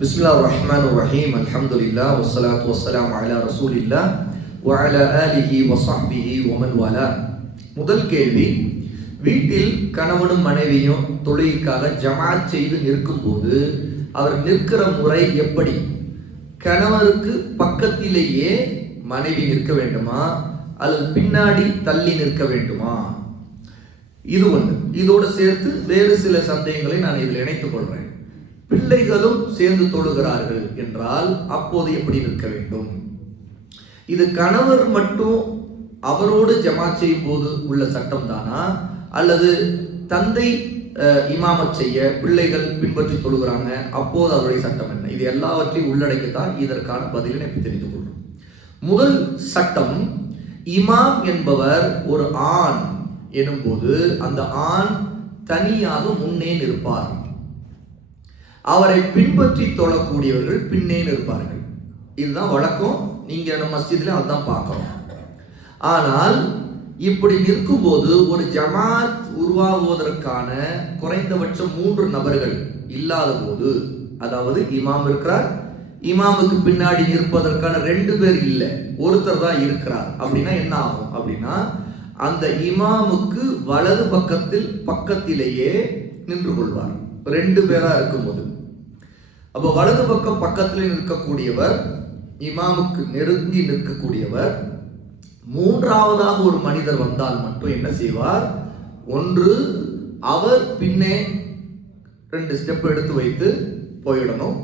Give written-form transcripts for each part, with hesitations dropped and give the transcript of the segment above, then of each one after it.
பிஸ்மில்லாஹிர் ரஹ்மானிர் ரஹீம். அல்ஹம்துலில்லாஹ் வஸ்ஸலாத்து வஸ்ஸலாமு அலா ரசூலில்லாஹ் வ அலா ஆலிஹி வ ஸஹ்பிஹி வ மன் வாலா. முதல் கேள்வி, வீட்டில் கணவனும் மனைவியும் தொழுகைக்காக ஜமாத் செய்து நிற்கும்போது அவர் நிற்கிற முறை எப்படி? கணவருக்கு பக்கத்திலேயே மனைவி நிற்க வேண்டுமா அல்லது பின்னாடி தள்ளி நிற்க வேண்டுமா? இது ஒன்று. இதோடு சேர்த்து வேறு சில சந்தேகங்களை நான் இதில் இணைத்துக் கொள்றேன். பிள்ளைகளும் சேர்ந்து தொழுகிறார்கள் என்றால் அப்போது எப்படி நிற்க வேண்டும்? இது கணவர் மட்டும் அவரோடு ஜமாத் செய்யும் போது உள்ள சட்டம் தானா அல்லது தந்தை இமாமத் செய்ய பிள்ளைகள் பின்பற்றி தொழுகிறாங்க அப்போது அவருடைய சட்டம் என்ன? இது எல்லாவற்றையும் உள்ளடக்கித்தான் இதற்கான பதிலை நான் தெரிந்து கொள்றோம். முதல் சட்டம், இமாம் என்பவர் ஒரு ஆண் எனும்போது அந்த ஆண் தனியாக முன்னே நிற்பார். அவரை பின்பற்றி தொழக்கூடியவர்கள் பின்னே நிற்பார்கள். இதுதான் வழக்கம். நீங்க நம்ம மஸ்ஜித்ல அதுதான் பார்க்கிறோம். ஆனால் இப்படி நிற்கும்போது ஒரு ஜமாத் உருவாகுவதற்கான குறைந்தபட்சம் 3 நபர்கள் இல்லாத போது, அதாவது இமாம் இருக்கிறார், இமாமுக்கு பின்னாடி நிற்பதற்கான 2 பேர் இல்லை, ஒருத்தர் தான் இருக்கிறார் அப்படின்னா என்ன ஆகும் அப்படின்னா, அந்த இமாமுக்கு வலது பக்கத்திலேயே நின்று கொள்வார் 2 பேரா இருக்கும்போது. அப்போ வலது பக்கம் பக்கத்தில் நிற்கக்கூடியவர், இமாமுக்கு நெருங்கி நிற்கக்கூடியவர், 3ஆவதாக ஒரு மனிதர் வந்தால் மட்டும் என்ன செய்வார்? ஒன்று அவர் பின்னே 2 ஸ்டெப் எடுத்து வைத்து போயிடணும்,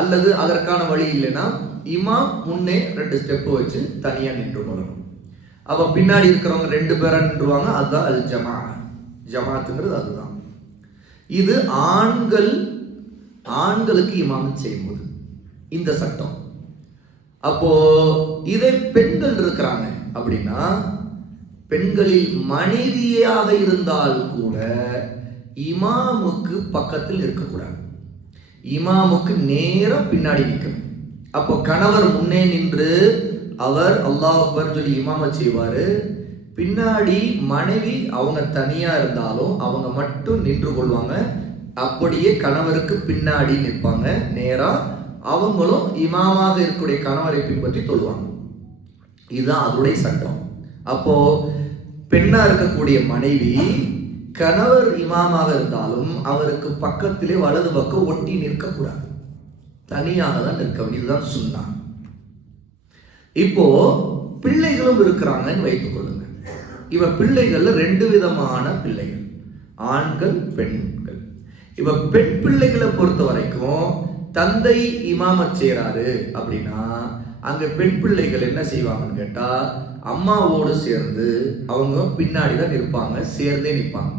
அல்லது அதற்கான வழி இல்லைன்னா இமாம் முன்னே 2 ஸ்டெப் வச்சு தனியா நின்று கொள்ளணும். அப்ப பின்னாடி இருக்கிறவங்க 2 பேரா நின்றுவாங்க. அதுதான் அல் ஜமாத்துங்கிறது. அதுதான் இது ஆண்களுக்கு இமாமத் செய்யும்போது இந்த சட்டம். அப்போ இதே பெண்கள் இருக்கிறாங்க அப்படின்னா, பெண்களில் மனைவியாக இருந்தால் கூட இமாமுக்கு பக்கத்தில் இருக்கக்கூடாது, இமாமுக்கு நேரம் பின்னாடி நிற்கணும். அப்போ கணவர் முன்னே நின்று அவர் அல்லாஹ் அக்பர் சொல்லி இமாமத் செய்வாரு. பின்னாடி மனைவி அவங்க தனியா இருந்தாலும் அவங்க மட்டும் நின்று கொள்வாங்க. அப்படியே கணவருக்கு பின்னாடி நிற்பாங்க நேரா. அவங்களும் இமாமாக இருக்கக்கூடிய கணவரை பின்பற்றி தொழுவாங்க. இதுதான் அதனுடைய சட்டம். அப்போ பெண்ணா இருக்கக்கூடிய மனைவி கணவர் இமாமாக இருந்தாலும் அவருக்கு பக்கத்திலே வலது பக்கம் ஒட்டி நிற்கக்கூடாது, தனியாக தான் நிற்க வேண்டும். இதுதான் சுன்னா. இப்போ பிள்ளைகளும் இருக்கிறாங்கன்னு வைத்துக் கொள்ளுங்க. இவ பிள்ளைகள்ல 2 விதமான பிள்ளைகள், ஆண்கள் பெண்கள். இவ பெண் பிள்ளைகளை பொறுத்த வரைக்கும் தந்தை இமாமத் செய்யறாரு அப்படின்னா அங்க பெண் பிள்ளைகள் என்ன செய்வாங்கன்னு கேட்டா, அம்மாவோடு சேர்ந்து அவங்க பின்னாடி தான் நிற்பாங்க, சேர்ந்தே நிற்பாங்க.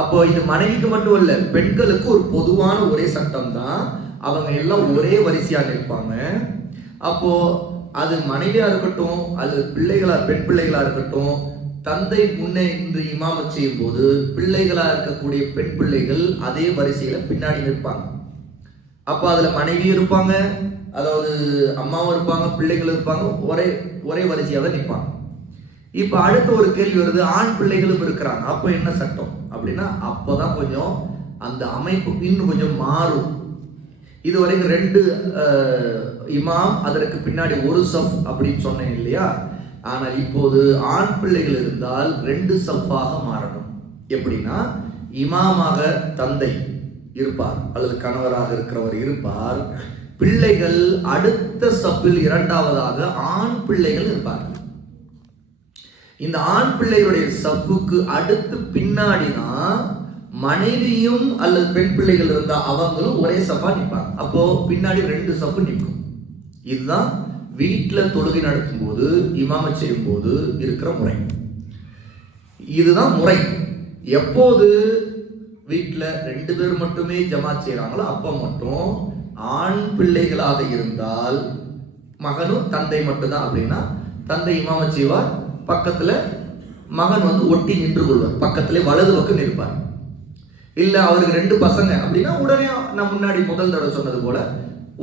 அப்போ இது மனைவிக்கு மட்டும் இல்ல, பெண்களுக்கு ஒரு பொதுவான ஒரே சட்டம் தான். அவங்க எல்லாம் ஒரே வரிசையா நிற்பாங்க. அப்போ அது மனைவியா இருக்கட்டும் அல்லது பெண் பிள்ளைகளா இருக்கட்டும், தந்தை முன்னே இன்று இமாமத் செய்யும் போது பிள்ளைகளா இருக்கக்கூடிய பெண் பிள்ளைகள் அதே வரிசையில பின்னாடி நிற்பாங்க. அப்போ அதுல மனைவி இருப்பாங்க, அதாவது அம்மாவும் இருப்பாங்க, பிள்ளைகள் இருப்பாங்க, ஒரே வரிசையா தான் நிற்பாங்க. இப்ப அடுத்த ஒரு கேள்வி வருது, ஆண் பிள்ளைகளும் இருக்கிறாங்க, அப்போ என்ன சட்டம் அப்படின்னா, அப்பதான் கொஞ்சம் அந்த அமைப்பு இன்னும் கொஞ்சம் மாறும். இதுவரைக்கும் 2 இமாம், அதற்கு பின்னாடி ஒரு சஃப் அப்படின்னு சொன்னேன் இல்லையா? ஆனால் இப்போது ஆண் பிள்ளைகள் இருந்தால் 2 சஃப்பாக மாறணும். எப்படின்னா, இமாமாக தந்தை இருப்பார் அல்லது கணவராக இருக்கிறவர் இருப்பார், பிள்ளைகள் அடுத்த சஃப்பில் 2ஆவதாக ஆண் பிள்ளைகள் இருப்பார்கள். இந்த ஆண் பிள்ளைகளுடைய சஃப்புக்கு அடுத்து பின்னாடி தான் மனைவியும் அல்லது பெண் பிள்ளைகள் இருந்தா அவங்களும் ஒரே சஃபா நிற்பாங்க. அப்போ பின்னாடி 2 சஃப்பு நிற்கும். இதுதான் வீட்டில் தொழுகை நடக்கும் போது இமாமத் செய்யும் போது இருக்கிற முறை. இதுதான் முறை. எப்போது வீட்டில் 2 பேர் மட்டுமே ஜமாத் செய்யறாங்களோ அப்போ மட்டும் ஆண் பிள்ளைகளாக இருந்தால் மகனும் தந்தை மட்டும்தான் அப்படின்னா தந்தை இமாமத் செய்வார், பக்கத்துல மகன் ஒட்டி நின்று கொள்வார், பக்கத்திலே வலது பக்கம் நிற்பார். இல்ல அவருக்கு 2 பசங்க அப்படின்னா உடனே நான் முன்னாடி முதல் தடவை சொன்னது போல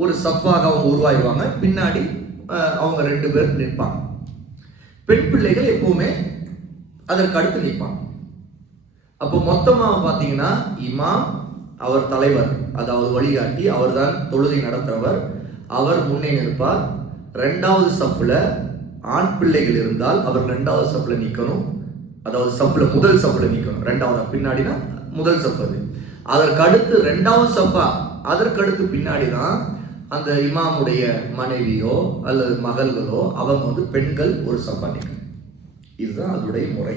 ஒரு சஃப்பாக அவங்க உருவாயிடுவாங்க, பின்னாடி அவங்க 2 பேர் நிற்பாங்க. பெண் பிள்ளைகள் எப்பவுமே அதற்கு அடுத்து நிற்பாங்க. அப்போ மொத்தமாக பார்த்தீங்கன்னா இமாம், அவர் தலைவர், அதாவது வழிகாட்டி, அவர் தான் தொழுகை நடத்துறவர். அவர் முன்னே நிற்பார். 2வது சப்புல ஆண் பிள்ளைகள் இருந்தால் அவர் 2வது சப்புல நிற்கணும். அதாவது சப்புல முதல் சப்புல நிற்கணும். 2வது பின்னாடினா முதல் சப்பு. அது அதற்கு அடுத்து 2வது சப்பா, அதற்கடுத்து பின்னாடி தான் அந்த இமாமுடைய மனைவியோ அல்லது மகள்களோ அவங்க வந்து பெண்கள் ஒரு சப்பா நிற்கணும். இதுதான் அதோடைய முறை.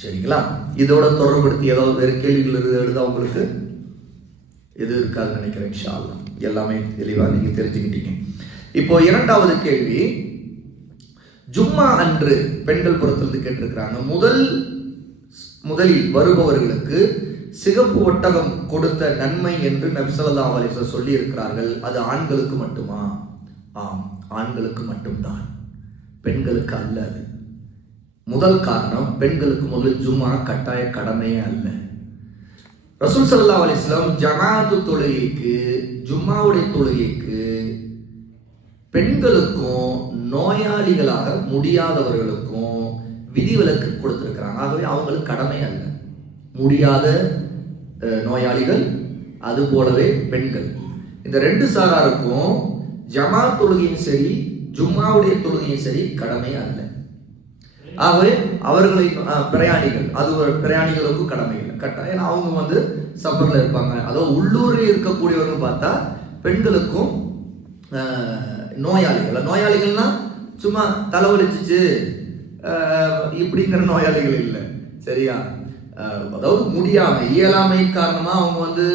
சரிங்களா? இதோட தொடர்படுத்தி ஏதாவது வேறு கேள்விகள் எழுதா உங்களுக்கு எது இருக்காதுன்னு நினைக்கிறேன். இன்ஷா அல்லாஹ் எல்லாமே தெளிவாக நீங்க தெரிஞ்சுக்கிட்டீங்க. இப்போ 2வது கேள்வி, ஜும்மா அன்று பெண்கள் புறத்திலிருந்து கேட்டிருக்கிறாங்க, முதலில் வருபவர்களுக்கு சிகப்பு ஒட்டகம் கொடுத்த நன்மை என்று நபி ஸல்லல்லாஹு அலைஹி வஸல்லம் சொல்லி இருக்கிறார்கள். அது ஆண்களுக்கு மட்டுமா? ஆம், ஆண்களுக்கு மட்டும்தான், பெண்களுக்கு அல்ல. அது முதல் காரணம், பெண்களுக்கு முதல் ஜும்மா கட்டாய கடமையே அல்ல. ரசூல் ஸல்லல்லாஹு அலைஹி வஸல்லம் ஜமாஅத்து தொழுகைக்கு, ஜும்மாவுடைய தொழுகைக்கு பெண்களுக்கும் நோயாளிகளாக முடியாதவர்களுக்கும் விதிவிலக்கு கொடுத்திருக்கிறாங்க. ஆகவே அவங்களுக்கு கடமை அல்ல. முடியாத நோயாளிகள், அது போலவே பெண்கள், இந்த 2 சாராருக்கும் ஜமாஅத் தொழுகையும் சரி ஜும்மாவுடைய தொழுகையும் சரி கடமை அல்ல. ஆகவே அவர்களை பிரயாணிகள், அது பிரயாணிகளுக்கும் கடமை இல்லை கட்டாயம். ஏன்னா அவங்க வந்து சஃபர்ல இருப்பாங்க. அதாவது உள்ளூரில் இருக்கக்கூடியவர்கள் பார்த்தா பெண்களுக்கும் நோயாளிகள்னா சும்மா தலைவலிச்சிச்சு இப்படிங்கிற நோயாளிகள் இல்லை. சரியா? அதாவது முடியாமை, இயலாமை காரணமா அவங்க வந்து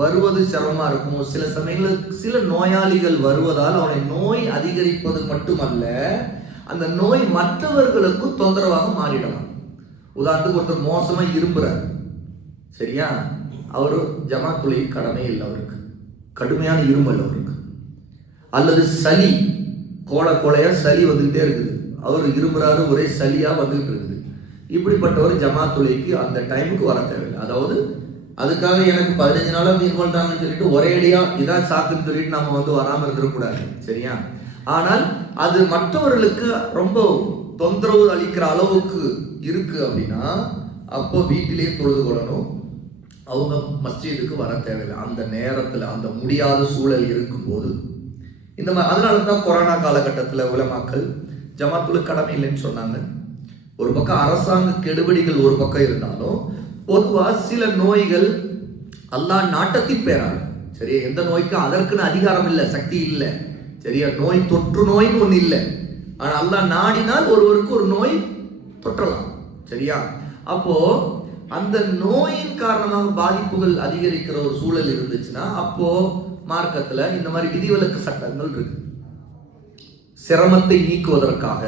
வருவது சிரமமா இருக்கும். சில சமயங்களில் சில நோயாளிகள் வருவதால் அவனை நோய் அதிகரிப்பது மட்டுமல்ல, அந்த நோய் மற்றவர்களுக்கும் தொந்தரவாக மாறிடலாம். உதாரணத்துக்கு ஒருத்தர் மோசமா இரும்புறார். சரியா? அவரு ஜமாஅத் தொழுகை கடமை இல்லை, அவருக்கு கடுமையான இருமல் அவருக்கு. அல்லது சளி, கோழையா சளி வந்துகிட்டே இருக்குது, அவர் இருமுறாரு, ஒரே சளியா வந்துகிட்டு இருக்குது. இப்படிப்பட்டவர் ஜமாஅத் தொழுகைக்கு அந்த டைமுக்கு வர தேவையில்லை. அதாவது அதுக்காக எனக்கு 15 நாளா மீன் கொண்டாங்கன்னு சொல்லிட்டு ஒரே அடியா இதான் சாக்குன்னு சொல்லிட்டு நம்ம வந்து வராமல் இருக்கக்கூடாது. சரியா? ஆனால் அது மற்றவர்களுக்கு ரொம்ப தொந்தரவு அளிக்கிற அளவுக்கு இருக்கு அப்படின்னா அப்போ வீட்டிலேயே தொழுது கொள்ளணும். அவங்க மஸ்ஜிதுக்கு வர தேவையில்லை அந்த நேரத்தில், அந்த முடியாத சூழல் இருக்கும்போது. இந்த மாதிரி அதனால தான் கொரோனா காலகட்டத்தில் உலமாக்கள் ஜமாஅத்துல் கடமை இல்லைன்னு சொன்னாங்க. ஒரு பக்கம் அரசாங்க கெடுபிடிகள் ஒரு பக்கம் இருந்தாலும் பொதுவாக சில நோய்கள் அல்லாஹ் நாட்டத்தின் பேரால், சரியா, எந்த நோய்க்கும் அதற்குன்னு அதிகாரம் இல்லை, சக்தி இல்லை. சரியா? நோய் தொற்று நோய்னு ஒன்று இல்லை. ஆனால் அல்லாஹ் நாடினால் ஒருவருக்கு ஒரு நோய் தொற்றலாம். சரியா? அப்போ அந்த நோயின் காரணமாக பாதிப்புகள் அதிகரிக்கிற ஒரு சூழல் இருந்துச்சுன்னா அப்போ மார்க்கத்துல இந்த மாதிரி விதிவிலக்கு சட்டங்கள் இருக்கு. சிரமத்தை நீக்குவதற்காக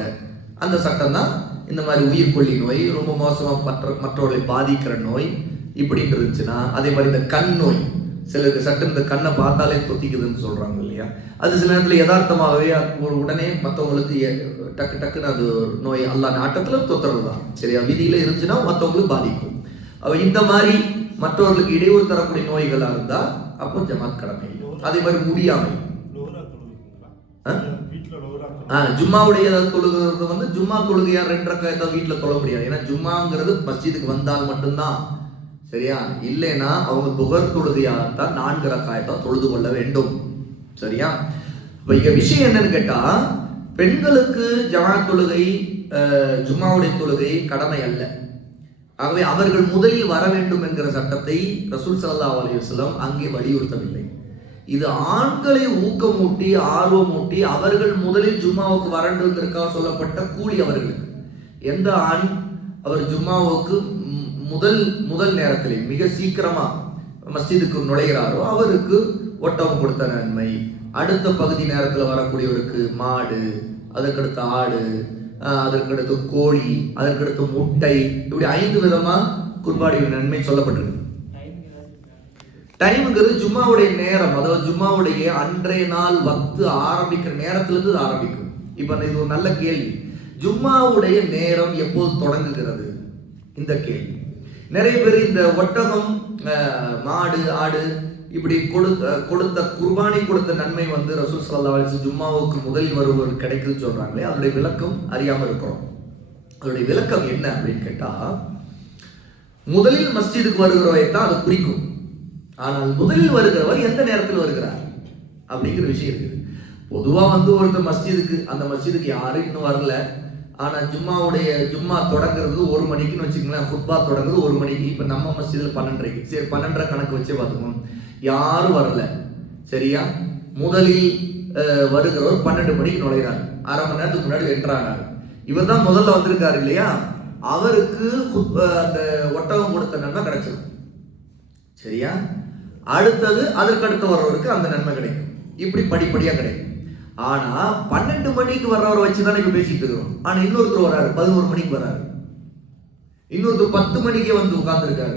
அந்த சட்டம் தான் இந்த மாதிரி உயிர்கொல்லி நோய், ரொம்ப மோசமா மற்றவர்களை பாதிக்கிற நோய் இப்படி இருந்துச்சுன்னா. அதே மாதிரி இந்த கண் நோய், சிலருக்கு சட்டம் இந்த கண்ணை பார்த்தாலே தொத்திக்குதுன்னு சொல்றாங்க இல்லையா? அது சில நேரத்தில் யதார்த்தமாகவே ஒரு உடனே மற்றவங்களுக்கு டக்குன்னு அது நோய் அல்லாஹ் நாட்டத்தில் தொத்துறது தான். சரியா? விதியில இருந்துச்சுன்னா மற்றவங்களுக்கு பாதிக்கும். அவ இந்த மாதிரி மற்றவர்களுக்கு இடையூறு தரக்கூடிய நோய்களா இருந்தா அப்போ ஜமாத் கடமை. அதே மாதிரி முடியாமை, ஜும்மாவுடைய தொழுகிறது வந்து ஜும்மா தொழுகையா 2 ரக்காயத்தா வீட்டுல தொழ முடியாது. ஏன்னா ஜும்மாங்கிறது மஸ்ஜிதுக்கு வந்தால் மட்டும்தான். சரியா? இல்லைன்னா அவங்க துகர் தொழுகையாகத்தான் 4 ரக்காயத்தா தொழுது கொள்ள வேண்டும். சரியா? இப்ப இங்க விஷயம் என்னன்னு கேட்டா, பெண்களுக்கு ஜமாஅத் தொழுகை ஜும்மாவுடைய தொழுகை கடமை அல்ல. ஆகவே அவர்கள் முதலில் வர வேண்டும் என்கிற சட்டத்தை ரசூல் ஸல்லல்லாஹு அலைஹி வஸல்லம் அங்கே வலியுறுத்தவில்லை. இது ஆண்களை ஊக்கமூட்டி ஆர்வமூட்டி அவர்கள் முதலில் ஜும்மாவுக்கு வரணுங்கிறதுக்காக சொல்லப்பட்ட கூலி அவர்களுக்கு. எந்த ஆண் அவர் ஜும்மாவுக்கு முதல் நேரத்திலே மிக சீக்கிரமா மஸ்ஜிதுக்கு நுழைகிறாரோ அவருக்கு ஒட்டகம் கொடுத்த நன்மை. அடுத்த பகுதி நேரத்தில் வரக்கூடியவருக்கு மாடு, அதற்கடுத்த ஆடு, அதற்கடுத்து கோழி, அதற்கடுத்து முட்டை, இப்படி 5 விதமா குர்பானியின் நன்மை சொல்லப்பட்டிருக்கு. டைமுங்கிறது ஜும்மாவுடைய நேரம், அதாவது ஜும்மாவுடைய அன்றைய நாள் வக்து ஆரம்பிக்கிற நேரத்திலிருந்து ஆரம்பிக்கும். இப்ப இது ஒரு நல்ல கேள்வி, ஜும்மாவுடைய நேரம் எப்போது தொடங்குகிறது? இந்த கேள்வி நிறைய பேர் இந்த ஒட்டகம், மாடு, ஆடு இப்படி கொடுத்த குர்பானி கொடுத்த நன்மை வந்து ரசூல் ஸல்லல்லாஹு அலைஹி வஸல்லம் ஜும்மாவுக்கு முதலில் வருவர் கிடைக்குதுன்னு சொல்றாங்களே, அதனுடைய விளக்கம் அறியாம இருக்கிறோம். அதனுடைய விளக்கம் என்ன அப்படின்னு கேட்டா, முதலில் மஸ்ஜிதுக்கு வருகிறவரை தான் அது குறிக்கும். ஆனால் முதலில் வருகிறவர் எந்த நேரத்தில் வருகிறார் அப்படிங்கிற விஷயம் இருக்குது. பொதுவா ஒருத்தர் மஸ்ஜிதுக்கு, அந்த மஸ்ஜிதுக்கு யாரும் இன்னும் வரல, ஆனா ஜும்மா தொடங்குறது 1 மணிக்குன்னு வச்சுக்கலாம், குத்பா தொடங்குறது 1 மணிக்கு. இப்ப நம்ம மஸ்ஜிதில் 12:30, சரி 12:30 கணக்கு வச்சே பார்த்துக்கணும், யாரும் வரல சரியா. முதலில் வருகிறவர் 12 மணிக்கு நுழைகிறார், அரை மணி நேரத்துக்கு முன்னாடி என்ட்ரானார். இவர் தான் முதல்ல வந்திருக்காரு இல்லையா, அவருக்கு அந்த ஒட்டகம் கொடுத்த நன்மை கிடைச்சிடும் சரியா. அடுத்தது அதற்கு அடுத்து வர்றவருக்கு அந்த நன்மை கிடைக்கும், இப்படி படிப்படியா கிடைக்கும். ஆனா 12 மணிக்கு வர்றவரை வச்சுதானே இப்ப பேசிட்டு இருக்கிறோம். ஆனா இன்னொருத்தர் வர்றாரு 11 மணிக்கு வர்றாரு, இன்னொருத்தர் 10 மணிக்கே உட்கார்ந்து இருக்காரு,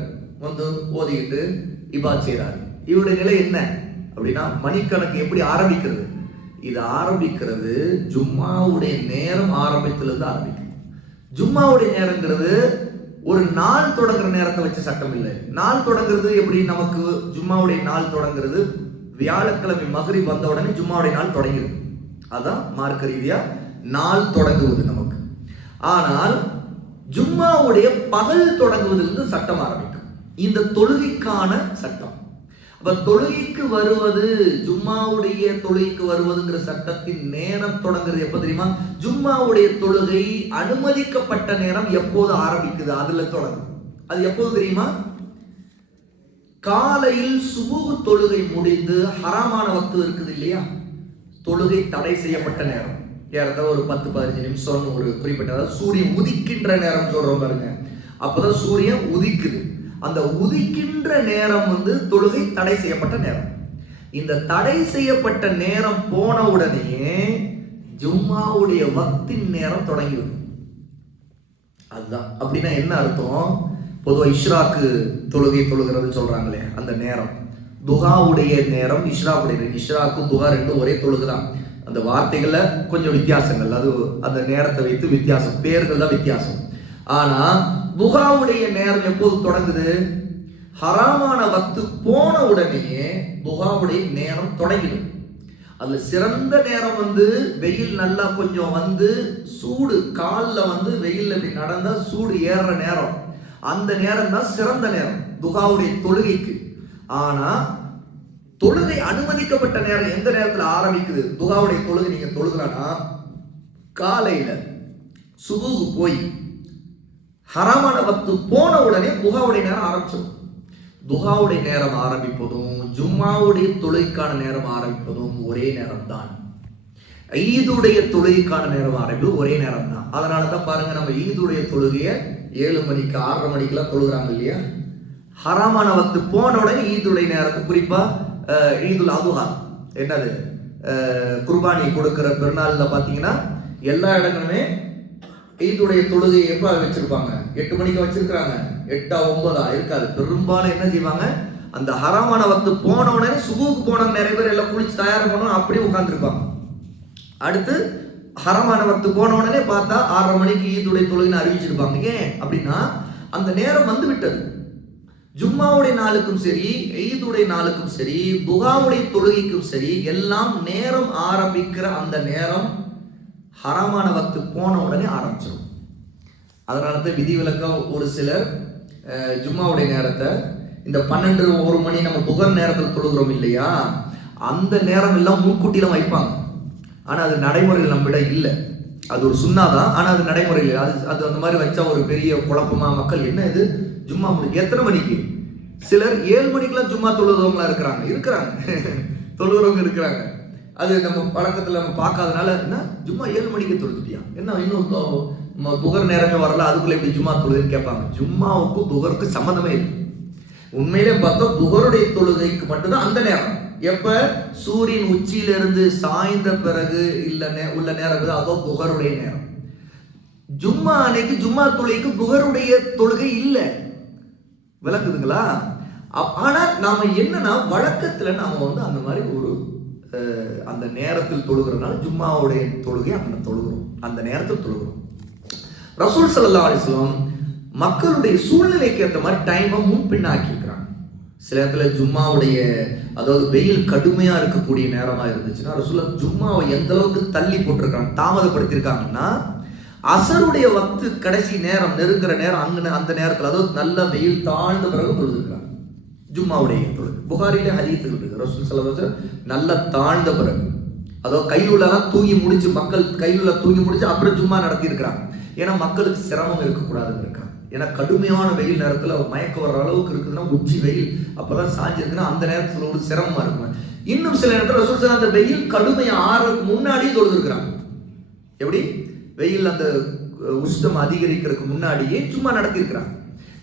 ஓதிக்கிட்டு இபாத் செய்யறாரு. இவருடைய நிலை என்ன அப்படின்னா, மணிக்கணக்கு எப்படி ஆரம்பிக்கிறது? இது ஆரம்பிக்கிறது ஜும்மாவுடைய நேரம் ஆரம்பத்திலிருந்து ஆரம்பிக்கும். ஜும்மாவுடைய நேரங்கிறது ஒரு நாள் தொடங்குற நேரத்தை வச்சு சட்டம் இல்லை. நாள் தொடங்குறது எப்படி? நமக்கு ஜும்மாவுடைய நாள் தொடங்குறது வியாழக்கிழமை மகரிப் வந்த உடனே ஜும்மாவுடைய நாள் தொடங்கிடுது, அதான் மார்க்க ரீதியா நாள் தொடங்குவது நமக்கு. ஆனால் ஜும்மாவுடைய பகல் தொடங்குவதிலிருந்து சட்டம் ஆரம்பிக்கும், இந்த தொழுகைக்கான சட்டம். அப்ப தொழுகைக்கு வருவது, ஜும்மாவுடைய தொழுகைக்கு வருவதுங்கிற சட்டத்தின் நேரம் தொடங்குறது எப்ப தெரியுமா? ஜும்மாவுடைய தொழுகை அனுமதிக்கப்பட்ட நேரம் எப்போது ஆரம்பிக்குது அதுல தொடங்கும். அது எப்போது தெரியுமா? காலையில் சுபுஹ் தொழுகை முடிந்து ஹராமான வக்து இருக்குது இல்லையா, தொழுகை தடை செய்யப்பட்ட நேரம், ஏறத்தாழ ஒரு 10-15 நிமிஷம், ஒரு குறிப்பிட்ட சூரியன் உதிக்கின்ற நேரம் சொல்றோம் பாருங்க, அப்பதான் சூரியன் உதிக்குது. அந்த உதிக்கின்ற நேரம் தொழுகை தடை செய்யப்பட்ட நேரம். இந்த தடை செய்யப்பட்ட நேரம் போன உடனே ஜும்மாவுடைய வக்தின் நேரம் தொடங்கிவிடும். அதுதான். அப்படின்னா என்ன அர்த்தம்? பொதுவாக இஷ்ராக்கு தொழுகை தொழுகிறது சொல்றாங்களே, அந்த நேரம் துஹாவுடைய நேரம், இஷ்ராக்கும் துஹா ரெண்டும் ஒரே தொழுகுதான். அந்த வார்த்தைகள்ல கொஞ்சம் வித்தியாசங்கள், அது அந்த நேரத்தை வைத்து வித்தியாசம், பேர்கள் தான் வித்தியாசம். ஆனா துஹாவுடைய நேரம் எப்போது தொடங்குது? ஹராமான வக்து போன உடனேயே துஹாவுடைய நேரம் தொடங்கிடும். அதுல சிறந்த நேரம் வெயில் நல்லா கொஞ்சம் சூடு காலில் வெயில்ல இப்படி நடந்தா சூடு ஏறுற நேரம், அந்த நேரம் தான் சிறந்த நேரம் துஹாவுடைய தொழுகைக்கு. ஆனா தொழுகை அனுமதிக்கப்பட்ட நேரம் எந்த நேரத்தில் ஆரம்பிக்குது? துஹாவுடைய தொழுகை நீங்க தொழுகிறானா காலையில சுபுஹ் போய் ஹராமான வக்து போன உடனே துஹாவுடைய நேரம் ஆரம்பிச்சிடும். துஹாவுடைய நேரம் ஆரம்பிப்பதும் ஜும்மாவுடைய தொழுகைக்கான நேரம் ஆரம்பிப்பதும் ஒரே நேரம் தான். ஈதுடைய தொழுகைக்கான நேரம் ஆரம்பிப்பது ஒரே நேரம் தான். அதனாலதான் பாருங்க, நம்ம ஈதுடைய தொழுகைய 7 மணிக்கு 6:30 மணிக்கெல்லாம் தொழுகிறாங்க இல்லையா. ஹராமான வக்து போன உடனே ஈதுடைய நேரத்தை, குறிப்பா ஈதுல் அதுஹா, என்னது குர்பானி கொடுக்கிற பெருநாள்ல பாத்தீங்கன்னா எல்லா இடங்களுமே ஈதுடைய தொழுகையை எப்ப வச்சிருப்பாங்க? 8 மணிக்கு வச்சிருக்காங்க, 8 9 இருக்காது. பெரும்பாலும் என்ன செய்வாங்க, அந்த ஹராமான வக்து போன உடனே சுபுக்கு போனவங்க நிறைய பேர் எல்லாம் குளிச்சு தயார் பண்ணணும், அப்படியே உட்கார்ந்துருப்பாங்க. அடுத்து ஹராமான வக்து போன உடனே பார்த்தா 6:30 மணிக்கு ஈதுடைய தொழுகைன்னு அறிவிச்சிருப்பாங்க. ஏன் அப்படின்னா அந்த நேரம் விட்டது. ஜும்மாவுடைய நாளுக்கும் சரி, ஈதுடைய நாளுக்கும் சரி, துஹாவுடைய தொழுகைக்கும் சரி, எல்லாம் நேரம் ஆரம்பிக்கிற அந்த நேரம் ஹராமான வக்து போன உடனே ஆரம்பிச்சிடும். அதனால தான் விதிவிலக்கா ஒரு சிலர் ஜும்மாவுடைய நேரத்தை இந்த 12-1 மணி நம்ம புகர் நேரத்தில் தொழுகிறோம் இல்லையா, அந்த நேரம் எல்லாம் முன்கூட்டிலாம் வைப்பாங்க. ஆனா அது நடைமுறையில் நம்மிட இல்லை. அது ஒரு சுண்ணாதான், ஆனா அது நடைமுறையில் இல்லை. அது அந்த மாதிரி வச்சா ஒரு பெரிய குழப்பமா, மக்கள் என்ன இது ஜும்மா எத்தனை மணிக்கு? சிலர் 7 மணிக்கெல்லாம் ஜும்மா தொழுகிறவங்களா இருக்கிறாங்க தொழுகிறவங்க இருக்கிறாங்க. அது நம்ம பழக்கத்தில் நம்ம பார்க்காதனால என்ன, ஜும்மா 7 மணிக்கு தொழுதுட்டியா, என்ன இன்னும் புகர் நேரமே வரல, அதுக்குள்ள எப்படி ஜும்மா தொழுதுன்னு கேட்பாங்க. ஜும்மாவுக்கும் புகருக்கு சம்மந்தமே இல்லை. உண்மையிலே பார்த்தா புகருடைய தொழுகைக்கு மட்டும்தான் அந்த நேரம். எப்ப சூரியன் உச்சியிலிருந்து சாய்ந்த பிறகு உள்ள நேரம், அதோ புகருடைய நேரம். ஜும்மா அன்னைக்கு ஜும்மா தொழுகைக்கு புகருடைய தொழுகை இல்லை, விளக்குதுங்களா? ஆனா நாம என்னன்னா வழக்கத்துல நாம அந்த மாதிரி ஒரு அந்த நேரத்தில் தொழுகிறதுனால ஜும்மாவுடைய தொழுகை அந்த தொழுகிறோம், அந்த நேரத்தில் தொழுகிறோம். ரசூல் ஸல்லல்லாஹு அலைஹி வஸல்லம் மக்களுடைய சூழ்நிலைக்கு ஏற்ற மாதிரி டைமை முன்பின்ன ஆக்கியிருக்கிறாங்க. சில இடத்துல ஜும்மாவுடைய, அதாவது வெயில் கடுமையா இருக்கக்கூடிய நேரமா இருந்துச்சுன்னா ரசூல் ஜும்மாவை எந்த அளவுக்கு தள்ளி போட்டிருக்காங்க, தாமதப்படுத்திருக்காங்கன்னா, அசருடைய வக்து கடைசி நேரம் நெருங்குற நேரம் அந்த நேரத்தில், அதாவது நல்ல வெயில் தாழ்ந்த பிறகு தொழுதுருக்காங்க. ஜும்மாவுடைய தொழுகை. புகாரிலே ஹதீஸ்கள் இருக்கு. ரசூல் ஸல்லல்லாஹு அலைஹி வஸல்லம் நல்லா தாழ்ந்த பிறகு, அதாவது கையுள்ளலாம் தூங்கி முடிச்சு, மக்கள் கையுள்ள தூங்கி முடிச்சு அப்புறம் ஜும்மா நடத்தி இருக்கிறாங்க. ஏன்னா மக்களுக்கு சிரமம் இருக்கக்கூடாதுன்னு இருக்காங்க. ஏன்னா கடுமையான வெயில் நேரத்தில் மயக்க வர்ற அளவுக்கு இருக்குதுன்னா, உச்சி வெயில் அப்பதான் சாஞ்சிருக்குன்னா அந்த நேரத்தில் ஒரு சிரமமா இருக்கும். இன்னும் சில நேரத்தில் ரசூல் ஸல்லல்லாஹு அலைஹி வஸல்லம் அந்த வெயில் கடுமையை ஆறதுக்கு முன்னாடியே தொழுது இருக்கிறாங்க. எப்படி வெயில் அந்த உஷ்ணம் அதிகரிக்கிறதுக்கு முன்னாடியே சும்மா நடத்தி இருக்கிறாங்க.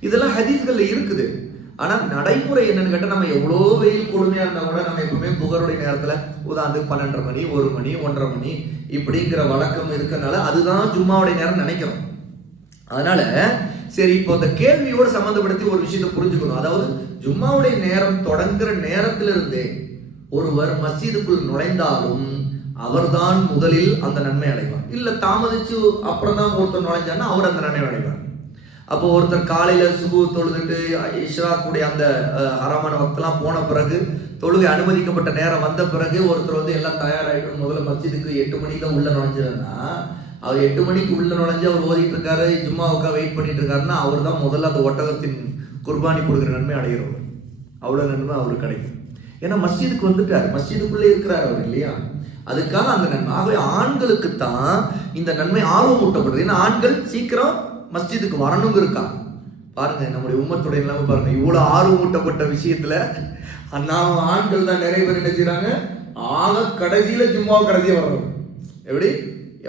இதெல்லாம் ஹதீஸ்கள்ல இருக்குது. ஆனா நடைமுறை என்னன்னு கேட்டா, நம்ம எவ்வளோ வெயில் கொடுமையா இருந்தா கூட நம்ம எப்பவுமே புகருடைய நேரத்துல உதாரணத்துக்கு 12:30 மணி, 1 மணி, 1:30 மணி இப்படிங்கிற வழக்கம் இருக்கனால அதுதான் ஜும்மாவுடைய நேரம் நினைக்கிறோம். அதனால சரி, இப்போ இந்த கேள்வியோடு சம்பந்தப்படுத்தி ஒரு விஷயத்தை புரிஞ்சுக்கணும். அதாவது ஜும்மாவுடைய நேரம் தொடங்குற நேரத்திலிருந்தே ஒருவர் மஸ்ஜிதுக்குள் நுழைந்தாலும் அவர்தான் முதலில் அந்த நன்மை அடைவார். இல்ல தாமதிச்சு அப்புறம் தான் ஒருத்தர் நுழைஞ்சான்னா அவர் அந்த நன்மை அடைவார். அப்போ ஒருத்தர் காலையில சுபு தொழுதுட்டு இஷ்ராக்குடைய அந்த ஹராமான வக்தெல்லாம் போன பிறகு, தொழுகை அனுமதிக்கப்பட்ட நேரம் வந்த பிறகு ஒருத்தர் வந்து எல்லாம் தயாராகிட்டு முதல்ல மஸ்ஜிதுக்கு 8 மணிக்கு தான் உள்ள நுழைஞ்சதுன்னா, அவர் 8 மணிக்கு உள்ள நுழைஞ்சு அவர் ஓதிட்டு இருக்காரு, ஜும்மாவுக்காக வெயிட் பண்ணிட்டு இருக்காருன்னா அவர் தான் முதல்ல அந்த ஒட்டகத்தின் குர்பானி கொடுக்குற நன்மை அடைகிறவர். அவ்வளோ நன்மை அவருக்கு கிடைக்கும். ஏன்னா மஸ்ஜிதுக்கு வந்துட்டார், மஸ்ஜிதுக்குள்ளே இருக்கிறார் அவர் இல்லையா, அதுக்காக அந்த நன்மை. ஆகவே ஆண்களுக்கு தான் இந்த நன்மை ஆர்வம் ஊட்டப்படுது. ஏன்னா ஆண்கள் சீக்கிரம் மஸ்ஜிதுக்கு வரணுங்க இருக்கா. பாருங்க நம்முடைய உம்மத்துடைய நிலைமை பாருங்க. இவ்வளவு ஆர்வம் ஊட்டப்பட்ட விஷயத்துல நாம் ஆண்கள் தான் நிறைய பேர் என்ன செய்யறாங்க, ஆக கடைசியில ஜும்மாவை கடைசியா வர்றோம். எப்படி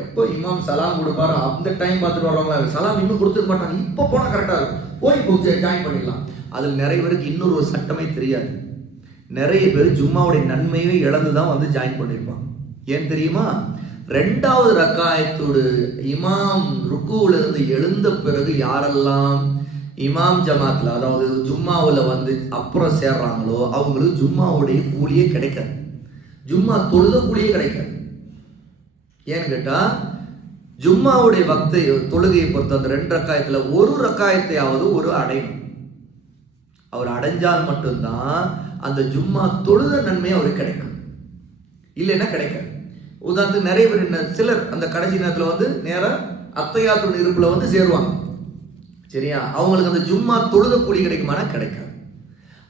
எப்போ இமாம் சலாம் கொடுப்பாரு அந்த டைம் பார்த்துட்டு வர்றவங்க, சலாம் இன்னும் கொடுத்துக்க மாட்டாங்க, இப்போ போனா கரெக்டா இருக்கும், போய் ஜாயின் பண்ணிடலாம். அதில் நிறைய பேருக்கு இன்னொரு ஒரு சட்டமே தெரியாது. நிறைய பேர் ஜும்மாவுடைய நன்மையை இழந்துதான் வந்து ஜாயின் பண்ணியிருப்பாங்க. ஏன் தெரியுமா, 2வது ரக்காயத்தோடு இமாம் ருக்குல இருந்து எழுந்த பிறகு யாரெல்லாம் இமாம் ஜமாத்ல, அதாவது ஜும்மாவில் வந்து அப்புறம் சேர்றாங்களோ அவங்களுக்கு ஜும்மாவுடைய கூலியே கிடைக்காது, ஜும்மா தொழுத கூலியே கிடைக்காது. ஏன்னு கேட்டா, ஜும்மாவுடைய வக்தை தொழுகையை பொறுத்த அந்த 2 ரக்காயத்துல ஒரு ரக்காயத்தையாவது ஒரு அடையணும். அவர் அடைஞ்சால் மட்டும்தான் அந்த ஜும்மா தொழுத நன்மை அவருக்கு கிடைக்கும், இல்லைன்னா கிடைக்காது. உதாரணத்துக்கு நிறைய பேர் என்ன, சிலர் அந்த கடைசி நேரத்தில் வந்து நேரம் அத்தையாத்துடைய இருப்புல வந்து சேருவாங்க. சரியா, அவங்களுக்கு அந்த ஜும்மா தொழுத கூலி கிடைக்குமானா கிடைக்காது.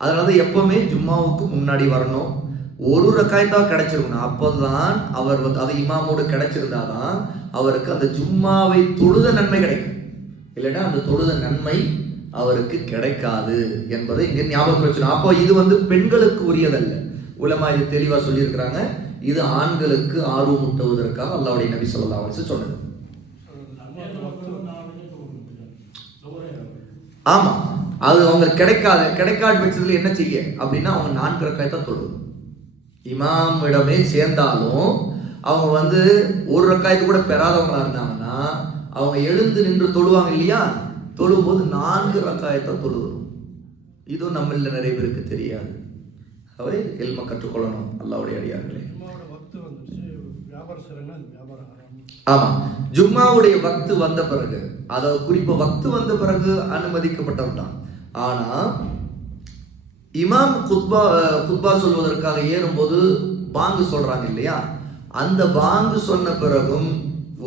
அதனால தான் எப்பவுமே ஜும்மாவுக்கு முன்னாடி வரணும், ஒரு ரக்காயத்தாக கிடைச்சிருக்கணும். அப்போதான் அவர் வந்து அது இமாமோடு கிடைச்சிருந்தாதான் அவருக்கு அந்த ஜும்மாவை தொழுத நன்மை கிடைக்கும், இல்லைன்னா அந்த தொழுத நன்மை அவருக்கு கிடைக்காது என்பதை இங்கே ஞாபகம் வச்சுக்கணும். அப்போ இது வந்து பெண்களுக்கு உரியதல்ல, உலமா இது தெளிவா சொல்லியிருக்கிறாங்க. இது ஆண்களுக்கு ஆர்வம் ஊட்டுவதற்காக அல்லாஹ்வுடைய நபி ஸல்லல்லாஹு அலைஹி வஸல்லம் சொன்னது. ஆமா, அது அவங்க கிடைக்காத பட்சத்தில் என்ன செய்ய அப்படின்னா, அவங்க 4 ரக்காயத்தை தொழுது இமாம் இடமே சேர்ந்தாலும் அவங்க வந்து ஒரு ரக்காயத்து கூட பெறாதவங்களா இருந்தாங்கன்னா அவங்க எழுந்து நின்று தொழுவாங்க இல்லையா, தொழும்போது 4 ரக்காயத்தை தொழுவணும். இதுவும் நம்மள நிறைய பேருக்கு தெரியாது. அவை எல்ம கற்றுக்கொள்ளணும் அல்லாஹ்வுடைய அடியார்களே. ஆமா, ஜும்மாவுடைய வக்து வந்த பிறகு, அதாவது குறிப்பா வக்து வந்த பிறகு அனுமதிக்கப்பட்டவர் தான். ஆனா இமாம் குத்பா சொல்வதற்காக ஏறும்போது பாங்கு சொல்றாங்க இல்லையா, அந்த பாங்கு சொன்ன பிறகும்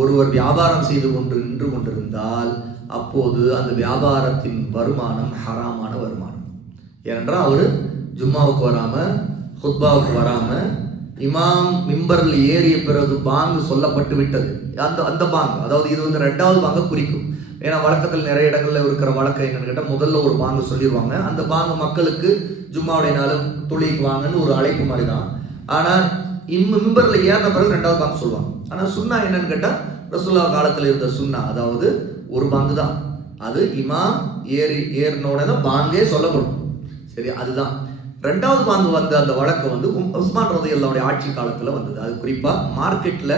ஒருவர் வியாபாரம் செய்து நின்று கொண்டிருந்தால் அப்போது அந்த வியாபாரத்தின் வருமானம் ஹராமான வருமானம். ஏனென்றால் அவரு ஜும்மாவுக்கு வராம குத்பாவுக்கு வராம இமாம் மிம்பரில் ஏறிய பிறகு பாங்கு சொல்லப்பட்டு விட்டது. அந்த பாங்கு, அதாவது இது வந்து 2வது பாங்கை குறிக்கும். ஏன்னா வழக்கத்தில் நிறைய இடங்கள்ல இருக்கிற வழக்கம் என்னன்னு கேட்டால், முதல்ல ஒரு பாங்கு சொல்லிடுவாங்க, அந்த பாங்கு மக்களுக்கு ஜும்மாவுடைய நாள் தொழிலுக்கு வாங்கன்னு ஒரு அழைப்பு மாதிரி தான். ஆனால் மிம்பரில் ஏறின பிறகு 2வது பாங்கு சொல்லுவாங்க. ஆனால் சுன்னா என்னன்னு கேட்டால், ரசூலுல்லாஹ் காலத்தில் இருந்த சுன்னா, அதாவது ஒரு பாங்கு தான், அது இமாம் ஏறினோட தான் பாங்கே சொல்லப்படும். சரி, அதுதான் 2வது பாங்கு வந்த அந்த வழக்கம் வந்து உஸ்மான் ரலியல்லாஹு ஆட்சி காலத்துல வந்தது. அது குறிப்பா மார்க்கெட்ல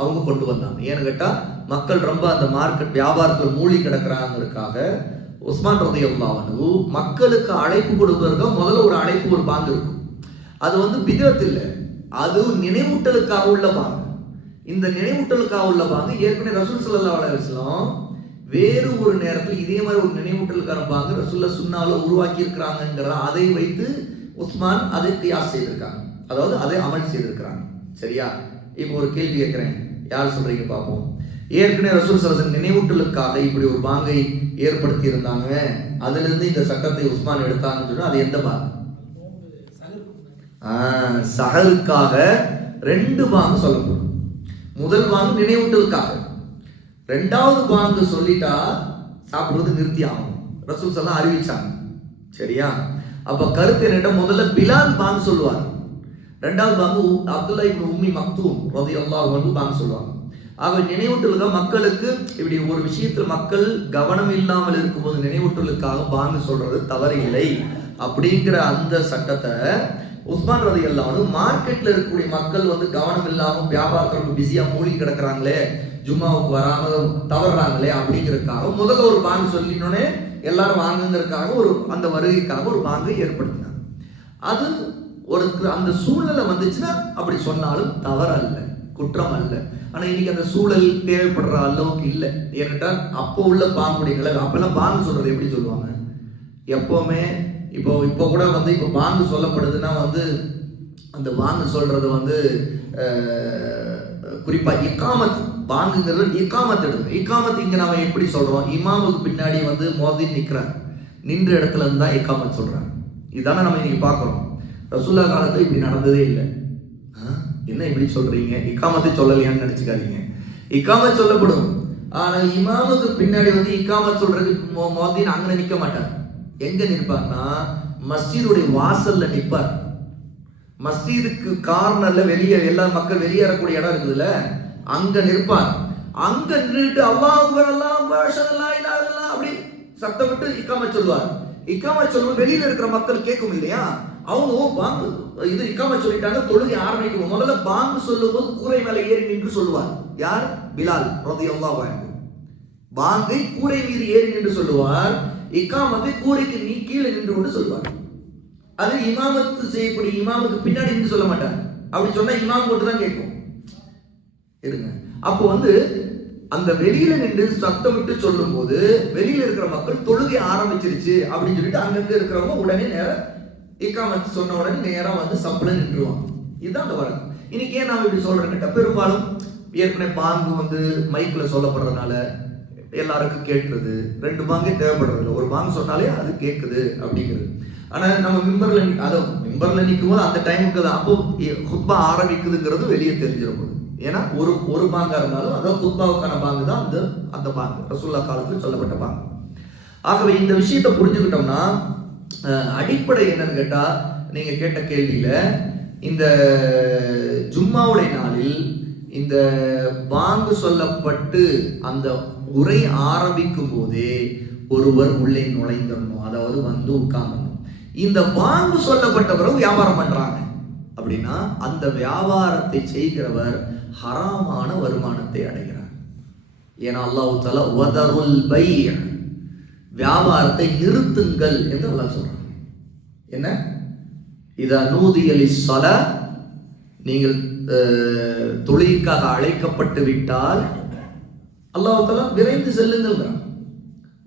அவங்க கொண்டு வந்தாங்க. ஏன்னு கேட்டா, மக்கள் ரொம்ப அந்த மார்க்கெட் வியாபாரத்துல மூழ்கி கிடக்குறாங்கிறதுக்காக உஸ்மான் ரலியல்லாஹு மக்களுக்கு அழைப்பு கொடுப்பதற்காக முதல்ல ஒரு அழைப்பு, ஒரு பாங்கு இருக்கும். அது வந்து பிதஅத் இல்லை, அது நினைவூட்டலுக்காக உள்ள பாங்கு. இந்த நினைவூட்டலுக்காக உள்ள பாங்கு ஏற்கனவே ரசூல் ஸல்லல்லாஹு அலைஹி வஸல்லம் வேறு ஒரு நேரத்தில் இதே மாதிரி ஒரு நினைவூட்டலுக்கான பாங்கு ரசூலுல்லாஹ் சுன்னால உருவாக்கி இருக்கிறாங்கிற அதை வைத்து உஸ்மான் அதை கியாஸ் செய்திருக்காங்க, அதாவது அதை அமல் செய்திருக்கிறாங்க. சரியா, இப்போ ஒரு கேள்வி கேட்கிறேன், யார் சொல்றீங்க பார்ப்போம். ஏற்கனவே ரசூல் ஸல்லல்லாஹு அலைஹி வஸல்லம் நினைவூட்டலுக்காக இப்படி ஒரு பாங்கை ஏற்படுத்தி இருந்தாங்க, அதுல இருந்து இந்த சட்டத்தை உஸ்மான் எடுத்தாங்கன்னு சொன்னா அது எந்த பாங்கு? சஹருக்காக 2 பாங்கு சொல்லப்படும். முதல் பாங்கு நினைவூட்டலுக்காக, 2வது பாங்கு சொல்லிட்டா சாப்பிடுவது நிறுத்தி ஆகும். ரசூல் ஸல்லல்லாஹு அறிவிச்சாங்க. சரியா? அப்ப கருத்து என்னட்ட, முதல்ல பிலால் பாங்கு சொல்லுவார், 2வது பாங்கு அப்துல்லா இப்னு உம்மி மக்தூம் ரலியல்லாஹு அன்ஹு பாங்கு சொல்லுவாங்க. ஆக நினைவூட்டலுக்கு மக்களுக்கு இப்படி ஒரு விஷயத்தில் மக்கள் கவனம் இல்லாமல் இருக்கும்போது நினைவூட்டலுக்காக பாங்கு சொல்றது தவறு இல்லை அப்படிங்கிற அந்த சட்டத்தை உஸ்மான் ரலியல்லாஹு அன்ஹு, மார்க்கெட்ல இருக்கக்கூடிய மக்கள் கவனம் இல்லாம வியாபாரத்தில் பிஸியா மூழ்கி கிடக்குறாங்களே, ஜும்மாவுக்கு வராம தவறுறாங்களே அப்படிங்கிறதுக்காக முதல்ல ஒரு பாங்கு சொல்லினோடனே எல்லாரும் வாங்குங்கிறதுக்காக அந்த வருகைக்காக ஒரு பாங்கை ஏற்படுத்தினாங்க. அது ஒரு அந்த சூழ்நிலை வந்துச்சுன்னா அப்படி சொன்னாலும் தவறு அல்ல, குற்றம் அல்ல. ஆனா இன்னைக்கு அந்த சூழல் தேவைப்படுற அளவுக்கு இல்லை. ஏனென்றால் அப்போ உள்ள பாங்குடிகளை, அப்பெல்லாம் பாங்கு சொல்றது எப்படி சொல்லுவாங்க, எப்பவுமே இப்போ கூட இப்போ பாங்கு சொல்லப்படுதுன்னா அந்த பாங்கு சொல்றது குறிப்பா இக்காமத், பாங்குங்கிறது இக்காமத் எடுக்கணும். இக்காமத் இங்க நாம எப்படி சொல்றோம், இமாமுக்கு பின்னாடி மோதின் நிக்கிறார், நின்ற இடத்துல இருந்து தான் இக்காமத் சொல்றாங்க. இதானே நம்ம இன்னைக்கு பாக்குறோம். ரசூலுல்லாஹ் காலத்துல இப்படி நடந்ததே இல்லை. என்ன இப்படி சொல்றீங்க, இக்காமத்தை சொல்லலையான்னு நினைச்சுக்காதீங்க. இக்காமத் சொல்லப்படும், ஆனால் இமாமுக்கு பின்னாடி இக்காமத் சொல்றது மோதின் அங்க நிக்க மாட்டார். எங்க நிற்பார்னா மஸ்ஜிதுடைய வாசல்ல நிற்பார். மஸ்ஜிதுக்கு கார்னர்ல வெளியே எல்லா மக்கள் வெளியேறக்கூடிய இடம் இருக்குதுல்ல, அங்க நிற்பார். அங்க நின்றுட்டு அல்லாஹ் அக்பர் அல்லாஹ் அக்பர் அஷ்ஹது அல்லா இலாஹா இல்லல்லாஹ் அப்படி சத்தம் விட்டு இக்காமத் சொல்லுவார். இக்காமத் சொல்லும்போது வெளியில இருக்கிற மக்கள் கேட்கும் இல்லையா, அவங்க பாங்கு இது இக்காமத் சொல்லிட்டாங்க, தொழுகை ஆரம்பிக்கும். முதல்ல பாங்கு சொல்லும்போது கூரை மேல ஏறி நின்று சொல்லுவார். யார்? பிலால் ரலியல்லாஹு அன்ஹு. பாங்கை கூரை மீது ஏறி நின்று சொல்லுவார், இக்காமத்தை கூரைக்கு நீ கீழே நின்று கொண்டு சொல்வார். அது இமாமத்து செய்யக்கூடிய இமாமுக்கு பின்னாடி நின்று சொல்ல மாட்டார். அப்படி சொன்னா இமாம் மட்டும் தான் கேட்கும். இருங்க, அப்போ அந்த வெளியில நின்று சத்தம் விட்டு சொல்லும் போது வெளியில இருக்கிற மக்கள் தொழுகை ஆரம்பிச்சிருச்சு அப்படின்னு சொல்லிட்டு அங்கங்க இருக்கிறவங்க உடனே நேரம் இக்காமத் சொன்ன உடனே நேரம் சம்பளம் நின்றுவாங்க. இதுதான் அந்த வழக்கம். இன்னைக்கு ஏன் நாம இப்படி சொல்றேன் கேட்டா, பெரும்பாலும் ஏற்கனவே பாங்கு மைக்ல சொல்லப்படுறதுனால எல்லாருக்கும் கேட்குறது, 2 பாங்கே தேவைப்படுறது இல்லை, ஒரு பாங்கு சொன்னாலே அது கேட்குது அப்படிங்கிறது. ஆனா நம்ம மிம்பர்ல நிற்கும் போது அந்த டைமுக்கு தான் அப்போ குத்பா ஆரம்பிக்குதுங்கிறது வெளியே தெரிஞ்சிட போகுது. ஏன்னா ஒரு பாங்கா இருந்தாலும் அதாவது குத்பாவுக்கான பாங்கு தான் அந்த பாங்கு ரசூலுல்லாஹ் காலத்தில் சொல்லப்பட்ட பாங்கு. ஆகவே இந்த விஷயத்தை புரிஞ்சுக்கிட்டோம்னா அடிப்படை என்னன்னு கேட்டா, நீங்க கேட்ட கேள்வியில இந்த ஜும்மாவுடைய நாளில் இந்த பாங்கு சொல்லப்பட்டு அந்த உரை ஆரம்பிக்கும் போதே ஒருவர் உள்ளே நுழைந்துடணும், அதாவது உட்கார்ந்துடணும். இந்த பாங்கு சொல்லப்பட்ட பிறகு வியாபாரம் பண்றாங்க அப்படின்னா அந்த வியாபாரத்தை செய்கிறவர் ஹராமான வருமானத்தை அடைகிறார். ஏன்னா அல்லாஹ் தஆலா வதருல் பை, வியாபாரத்தை நிறுத்துங்கள் என்று அல்லாஹ் சொல்றான். என்ன? இதா நூதிய லிஸ்ஸலா, நீங்கள் தொழுகைக்காக அழைக்கப்பட்டு விட்டால் அல்லாஹ் தஆலா விரைந்து செல்லுங்கள்.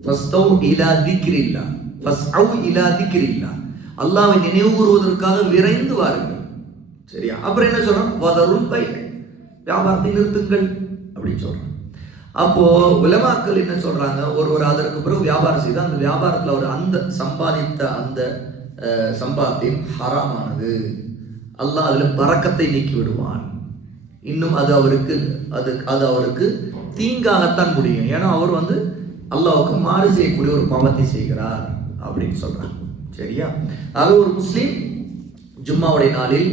ஃபஸ்தௌ இலா திக்ரில்லாஹ் ஃபஸ்அவ் இலா திக்ரில்லாஹ், அல்லாஹ்வை நினைவு கூறுவதற்காக விரைந்து வாருங்கள். சரியா? அப்புறம் என்ன சொல்றோம்? வதருல் பை, வியாபாரத்தை நிறுத்துங்கள் அப்படின்னு சொல்றோம். அப்போ உலமாக்கள் என்ன சொல்றாங்க, ஒருவர் அதற்கு பிறகு வியாபாரம் செய்து அந்த வியாபாரத்தில் அவர் அந்த சம்பாதித்த அந்த சம்பாத்தியம் ஹராமானது, அல்லாஹ் அதுல பரக்கத்தை நீக்கி விடுவான். இன்னும் அது அவருக்கு தீங்காகத்தான் முடியும். ஏன்னா அவர் அல்லாஹ்வுக்கு மாறு செய்யக்கூடிய ஒரு பாவத்தை செய்கிறார் அப்படின்னு சொல்றாங்க. சரியா? அது ஒரு முஸ்லீம் ஜும்மாவுடைய நாளில்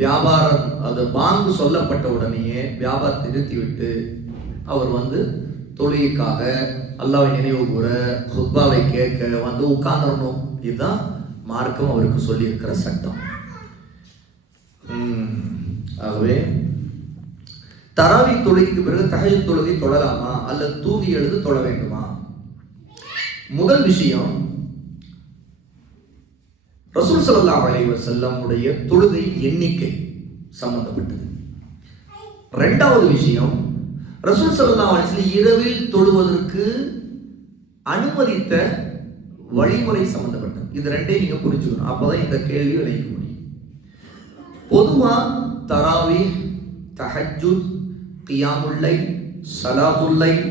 வியாபாரம் அது பாங்கு சொல்லப்பட்ட உடனேயே வியாபாரத்தை நிறுத்திவிட்டு அவர் தொழுகைக்காக அல்லாஹ்வை நினைவு கூற குத்பாவை கேட்க உட்கார்ந்துடணும். இதுதான் மார்க்கம் அவருக்கு சொல்லி இருக்கிற சட்டம். ஆகவே தராவி தொழுகைக்கு பிறகு தஹஜ்ஜுத் தொழுகை தொழலாமா அல்லது தூங்கி எழுந்து தொழ வேண்டுமா? முதல் விஷயம், ரசூல் ஸல்லல்லாஹு அலைஹி வஸல்லம் உடைய தொழுகை எண்ணிக்கை சம்பந்தப்பட்டது. 2வது விஷயம், ரசூல் ஸல்லல்லாஹு அலைஹி வஸல்லம் இரவில் தொழுவதற்கு அனுமதித்த வழிமுறை சம்பந்தப்பட்டது. இது 2ஐயும் நீங்க புரிஞ்சுக்கணும், அப்பதான் இந்த கேள்வி விளைவிக்க முடியும். பொதுவா தராவீஹ், தஹஜ்ஜுத், கியாமுல் லைல், ஸலாத்துல் லைல்,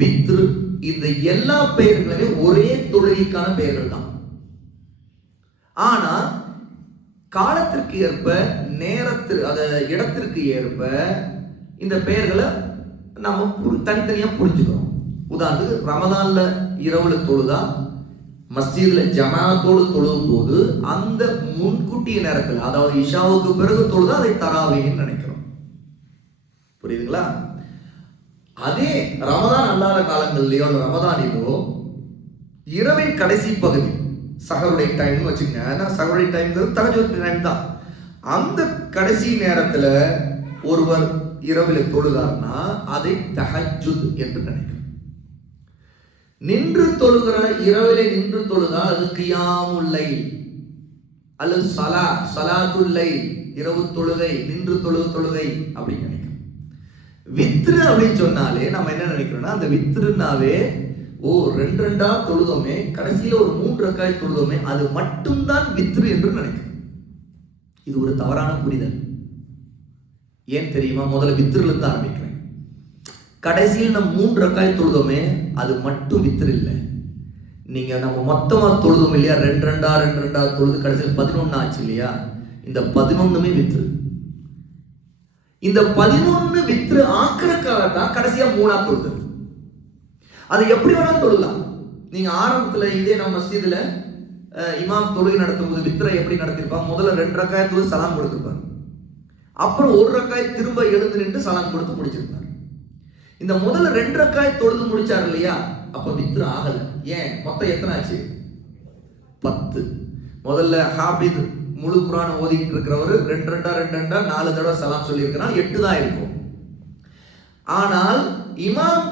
வித்ர், இந்த எல்லா பெயர்களுமே ஒரே தொழுகைக்கான பெயர்கள் தான். ஆனா காலத்திற்கு ஏற்ப இடத்திற்கு ஏற்ப இந்த பெயர்களை நம்ம தனித்தனியா புரிஞ்சுக்கிறோம். உதாரணத்துக்கு ரமதான்ல இரவுல தொழுதா மஸ்ஜித்ல ஜமாத்தோடு தொழும் போது அந்த முன்கூட்டிய நேரத்தில், அதாவது இஷாவுக்கு பிறகு தொழுதா அதை தராவீன்னு நினைக்கிறோம். புரியுதுங்களா? அதே ரமதான் அல்லாத காலங்கள்லயோ அந்த ரமதானிலோ இரவின் கடைசி பகுதி சஹருடைய டைம்னு வச்சுக்கோங்க. சஹருடைய டைம்ங்கிறது தஹஜ்ஜுத் டைம் தான். அந்த கடைசி நேரத்துல ஒருவர் இரவில் தொழுதார்னா அதை தஹஜ்ஜுத் என்று நினைக்கிறோம். நின்று தொழுகிற இரவிலே நின்று தொழுதால் அது கியாமுல் லைல் அல்லது சலாத்துல் லைல், இரவு தொழுகை, நின்று தொழுகை அப்படின்னு நினைக்கிறோம். வித்ரு அப்படின்னு சொன்னாலே நம்ம என்ன நினைக்கிறோம்னா, அந்த வித்ருனாவே ரெண்டு ரெண்டா தொழுதோமே, கடைசியில ஒரு 3 ரக்காய் தொழுதோமே, அது மட்டும்தான் வித்ரு என்று நினைக்கிறோம். இது ஒரு தவறான புரிதல். ஏன் தெரியுமா? முதல்ல வித்ருல இருந்து ஆரம்பிக்கிறேன். கடைசியில் நம்ம 3 ரக்காய் தொழுதோமே, அது மட்டும் வித்ரு இல்லை. நீங்க நம்ம மொத்தமா தொழுதோம் இல்லையா, 2 ரெண்டா தொழுது கடைசியில் 11 ஆச்சு இல்லையா, இந்த 11மே வித்ரு. இந்த 11 வித்ரு ஆக்கிறதுக்காக தான் கடைசியா 3ஆ தொழுது. அது எப்படி வேணாலும் தொழலாம். நீங்க ஆரம்பத்துல இதே நம்ம மஸ்ஜிதுல இமாம் தொழுகை நடத்தும் போது வித்ரை எப்படி நடத்திருப்பாங்க? முதல்ல 2 ரக்காய் தொழுது சலாம் கொடுத்திருப்பாரு, அப்புறம் 1 ரக்காய் திரும்ப எழுந்து நின்று சலாம் கொடுத்து முடிச்சிருப்பாரு. இந்த முதல்ல 2 ரக்காய் தொழுது முடிச்சாரு இல்லையா, அப்ப வித்ரு ஆகல. ஏன்? மொத்தம் எத்தனை ஆச்சு? 10. முதல்ல ஹாபித் முழு குர்ஆன் ஓதிக்கிட்டு இருக்கிறவர் 2 ரெண்டா 4 தடவை சலாம் சொல்லி இருக்கிறான், 8 தான் இருக்கும். ஆனால் இமாம்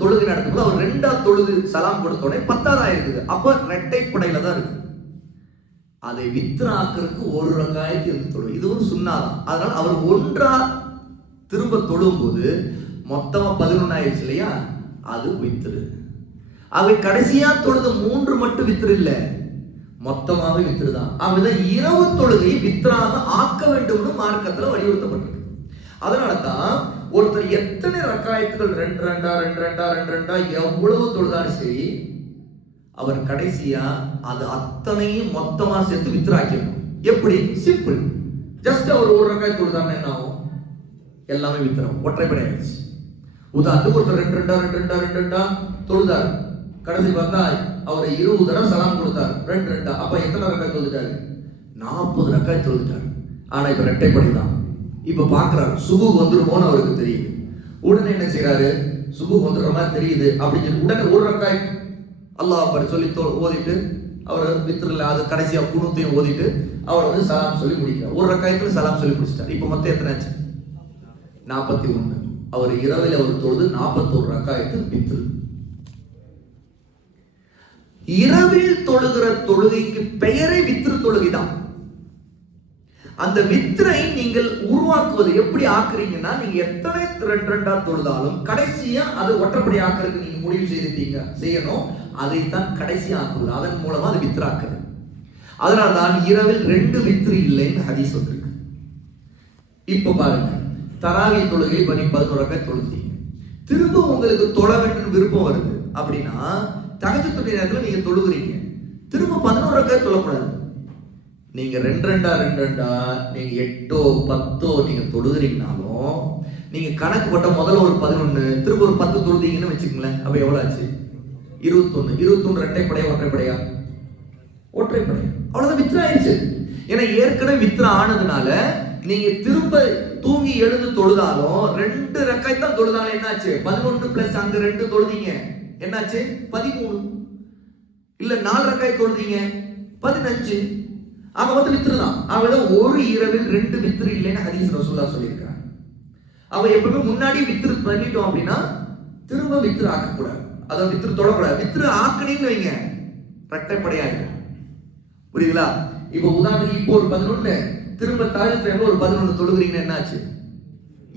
தொழுகை நடக்கும்போது அவர் 2ஆ தொழுது சலாம் கொடுத்த உடனே 10ஆ இருக்குது. அப்ப இரட்டைப்படையில தான் இருக்கு. அதை வித்ரு ஆக்கிறதுக்கு 1 ரக்காயத்து இருந்து தொழு, இது ஒரு சுன்னாதான். அதனால அவர் 1ஆ திரும்ப தொழும் போது மொத்தமா 11 ஆயிடுச்சு இல்லையா, அது வித்ரு. அவை கடைசியா தொழுது 3 மட்டும் வித்ரு இல்ல, மொத்தமாக வித்ரு தான். அவதான் இரவு தொழுகையை வித்ராக ஆக்க வேண்டும்னு மார்க்கத்துல வலியுறுத்தப்பட்டிருக்கு. அதனாலதான் ஒருத்தர் எத்தனை ரக்காயத்துகள் 2 ரெண்டா எவ்வளவு தொழுதாலும் சரி, அவர் கடைசியா அது அத்தனையும் மொத்தமா சேர்த்து வித்ராக்கணும். எப்படி? சிம்பிள். ஜஸ்ட் அவர் 1 ரக்காய் தொழுதாருன்னா என்ன ஆகும்? எல்லாமே வித்ரம், ஒற்றைப்படை ஆயிடுச்சு. உதாரணத்துக்கு ஒருத்தர் 2 ரெண்டா தொழுதாரு, கடைசி பார்த்தா அவர் 20 தடவை சலாம் கொடுத்தாரு 2 ரெண்டா. அப்ப எத்தனை ரக்காய் தொழுதாரு? 40 ரக்காய் தொழுதாரு. ஆனா இப்ப இரட்டைப்படை தான். இப்ப பாக்குறாரு சுபுஹ் வந்துருமோன்னு அவருக்கு தெரியுது. உடனே என்ன செய்யறாரு? சுபுஹ் வந்துடுற மாதிரி தெரியுது அப்படின்னு சொல்லி உடனே 1 ரக்காய் அல்லாஹ் அக்பர் சொல்லி ஓதிட்டு அவர் வித்ருல அது கடைசியா குனூத்தையும் ஓதிட்டு அவர் வந்து சலாம் சொல்லி முடிக்கிறார். 1 ரக்காயத்துல சலாம் சொல்லி முடிச்சிட்டார். இப்ப மொத்தம் எத்தனை ஆச்சு? 41. அவர் இரவில் அவர் தொழுது 41 ரக்காயத்து வித்ரு. இரவில் தொழுகிற தொழுகைக்கு பெயரே வித்ரு தொழுகைதான். அந்த வித்ரை நீங்கள் உருவாக்குவது எப்படி ஆக்குறீங்கன்னா, நீங்க எத்தனை 2 ரெண்டா தொழுதாலும் கடைசியா அது ஒற்றைப்படை ஆக்குறதுக்கு நீங்க முடிவு செய்யணும். அதைத்தான் கடைசியா ஆக்குவது. அதன் மூலமா அது வித்ராக்குறது. அதனால்தான் இரவில் 2 வித்ரு இல்லைன்னு ஹதீஸ் வந்திருக்கு. இப்ப பாருங்க, தராவி தொழுகை பண்ணி 11 ரக்காய் தொழுதீங்க, திரும்ப உங்களுக்கு தொழ வேண்டும் விருப்பம் வருது அப்படின்னா, தஹஜ்ஜுத் நேரத்துல நீங்க தொழுகிறீங்க, திரும்ப 11 ரக்காய் தொழக்கூடாது. நீங்க 2 ரெண்டா நீங்க 8 10 நீங்க தொழுகிறீங்கனாலும் நீங்க கணக்கு போட்ட முதல்ல ஒரு 11 திரும்ப ஒரு 10 தொழுதீங்கன்னு வச்சுக்கங்களேன், அப்ப எவ்வளவு ஆச்சு? 21 இரட்டைப்படையா ஒற்றைப்படையா? ஒற்றைப்படை. அவ்வளவுதான், வித்ரா ஆயிடுச்சு. ஏன்னா ஏற்கனவே வித்ரா ஆனதுனால நீங்க திரும்ப தூங்கி எழுந்து தொழுதாலும் 2 ரக்காய் தான் தொழுதாலும் என்னாச்சு? 11 பிளஸ் அங்க 2 தொழுதீங்க, என்னாச்சு? 13. இல்ல 4 ரக்காய் தொழுதீங்க, 15. ஆக மொத்தம் வித்ரு தான். அவதான் ஒரு இரவில் 2 வித்ரு இல்லைன்னு ஹதீஸ் ரசூலுல்லாஹ் சொல்லியிருக்காங்க. அவ எப்பவுமே முன்னாடி வித்ரு பண்ணிட்டோம் அப்படின்னா திரும்ப வித்ரு ஆக்கக்கூடாது, அதாவது வித்ரு தொழக்கூடாது. வித்ரு ஆக்கணின்னு வைங்க, இரட்டைப்படையாயிடும். புரியுதுங்களா? இப்ப உதாரணத்துக்கு இப்போ ஒரு 11 திரும்ப தஹஜ்ஜுத் டைம்ல ஒரு 11 தொழுகிறீங்கன்னா என்ன ஆச்சு?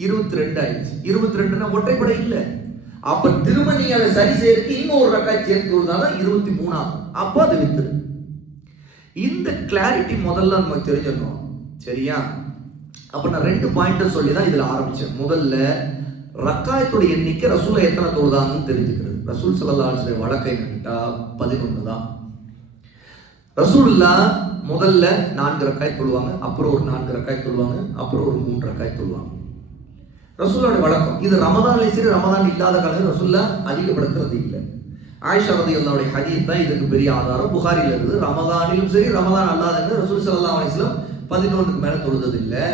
22 ஆயிடுச்சு. 22னா ஒற்றைப்படை இல்ல. அப்ப திரும்ப நீங்க அதை சரி செய்யறதுக்கு இன்னும் ஒரு ரக்காய் சேர்த்து தொழுதாதான் 23 ஆகும். அப்போ அது வித்ரு. இந்த கிளாரிட்டி முதல்ல நமக்கு தெரிஞ்சிடணும், சரியா? அப்ப நான் 2 பாயிண்ட் சொல்லி தான் இதுல ஆரம்பிச்சேன். முதல்ல ரக்காயத்துடைய எண்ணிக்கை ரசூல் எத்தனை தொழுதாங்கன்னு தெரிஞ்சுக்கிறது. ரசூல் ஸல்லல்லாஹு அலைஹி வஸல்லம் வழக்கை கேட்டா 11 தான். ரசூலுல்லாஹ் முதல்ல 4 ரக்காய் தொழுவாங்க, அப்புறம் ஒரு 4 ரக்காய் தொழுவாங்க, அப்புறம் ஒரு 3 ரக்காய் தொழுவாங்க. ரசூலுடைய வழக்கம் இது. ரமதான்லயும் சரி, ரமதான் இல்லாத காலம் ரசூல்லா அதிகப்படுத்துறது இல்லை. ஆயிஷா ரலியல்லாஹு ஹதீஸ் தான் இதுக்கு பெரிய ஆதாரம். புகாரில இருக்குது. ரமதானிலும் சரி, ரமதான் அல்லாத ரசூல் ஸல்லல்லாஹு அலைஹி வஸல்லம் 11க்கு மேல தொழுது இல்லை.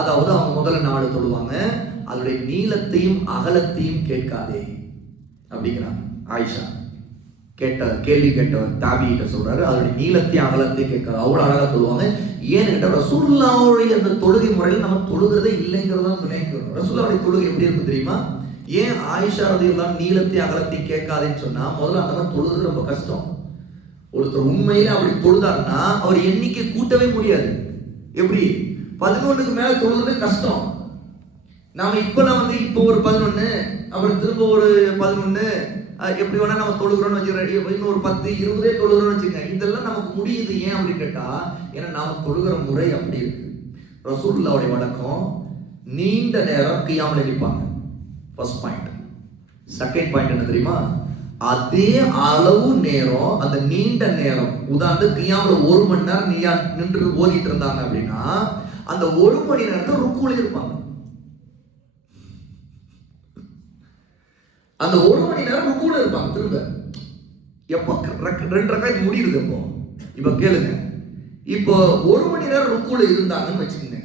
அதாவது அவங்க முதல்ல 4 தொழுவாங்க. அதனுடைய நீளத்தையும் அகலத்தையும் கேட்காதே அப்படிங்கிறாங்க ஆயிஷா. கேள்வி கேட்டவர் தாபியிட்ட சொல்றாரு, அதனுடைய நீளத்தையும் அகலத்தையும் கேட்காது, அவ்வளவு அழகா தொழுவாங்க. ஏன்னு கேட்டா ரசூலுல்லாஹ்வுடைய அந்த தொழுகை முறையில் நம்ம தொழுகிறதே இல்லைங்கிறதா நினைக்கிறோம். ரசூலுல்லாஹ்வுடைய தொழுகை எப்படி இருக்கு தெரியுமா? ஏன் ஆயிஷா ரலியல்லாஹு நீளத்தையும் அகலத்தையும் கேட்காதேன்னு சொன்னா, முதல்ல அந்த மாதிரி தொழுகிறது ரொம்ப கஷ்டம். ஒருத்தர் உண்மையில அப்படி தொழுதாருன்னா அவர் எண்ணிக்கை கூட்டவே முடியாது. எப்படி 11க்கு மேல தொழுகிறது கஷ்டம். நாம இப்போ ஒரு 11, அப்புறம் திரும்ப ஒரு 11, எப்படி வேணா நம்ம தொழுகிறோம்னு வச்சுக்கிறோம். இன்னொரு 10, 20 தொழுகிறோம்னு வச்சுக்கோங்க. இதெல்லாம் நமக்கு முடியுது. ஏன் அப்படின்னு கேட்டா, ஏன்னா நாம தொழுகிற முறை அப்படி இருக்கு. ரசூலுல்லாஹ்வுடைய வழக்கம் நீண்ட நேரம் கியாம்ல நிற்பாங்க. First point. செகண்ட் பாயிண்ட் என்ன தெரியுமா? அதே அளவு நேரம், அந்த நீண்ட நேரம், உதாரணத்துக்கு கியாம்ல 1 மணி நேரம் நின்று ஓதிட்டு இருந்தாங்க அப்படின்னா, அந்த 1 மணி நேரத்துல ருக்குல இருப்பாங்க. அந்த 1 மணி நேரம் ருக்குல இருப்பாங்க. திரும்ப எப்போ 2 ரக்காத் முடியுது. இப்போ கேளுங்க, இப்போ 1 மணி நேரம் ருக்குல இருந்தாங்கன்னு வச்சுக்கோங்க.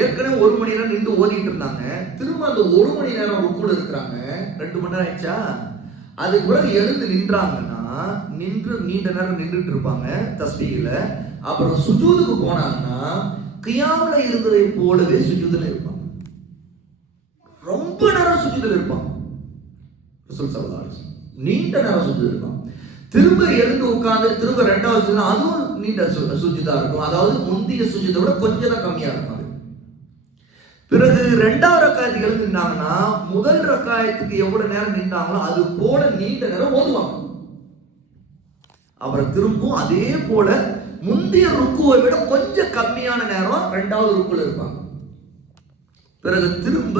ஏற்கனவே 1 மணி நேரம் நின்று ஓதிட்டு இருந்தாங்க. திரும்ப அந்த 1 மணி நேரம் ருக்குல இருக்கிறாங்க. 2 மணி நேரம் ஆயிடுச்சா? அதுக்கு பிறகு எழுந்து நின்றாங்கன்னா, நின்று நீண்ட நேரம் நின்றுட்டு இருப்பாங்க தஸ்பீஹ்ல. அப்புறம் சுஜூதுக்கு போனாங்கன்னா கியாம்ல இருந்ததை போலவே சுஜூதுல இருப்பாங்க. ரொம்ப நேரம் சுஜூதுல இருப்பாங்க. ரசூல் ஸல்லல்லாஹு அலைஹி வஸல்லம் நீண்ட நேரம் சுஜூதுல இருப்பாங்க. திரும்ப எழுந்து உட்கார்ந்து திரும்ப 2வது சுஜூது, அதுவும் நீண்ட சுஜூதா இருக்கும். அதாவது முந்தைய சுஜூதை விட கொஞ்சம் தான் கம்மியா இருக்கும். பிறகு 2வது ரக்காயத்துக்கு எழுந்து நின்றாங்கன்னா, முதல் ரக்காயத்துக்கு எவ்வளவு நேரம் நின்றாங்களோ அது போல நீண்ட நேரம் ஓதுவாங்க. அப்புறம் திரும்பவும் அதே போல முந்தைய ருக்குவை விட கொஞ்சம் கம்மியான நேரம் 2வது ருக்குல இருப்பாங்க. பிறகு திரும்ப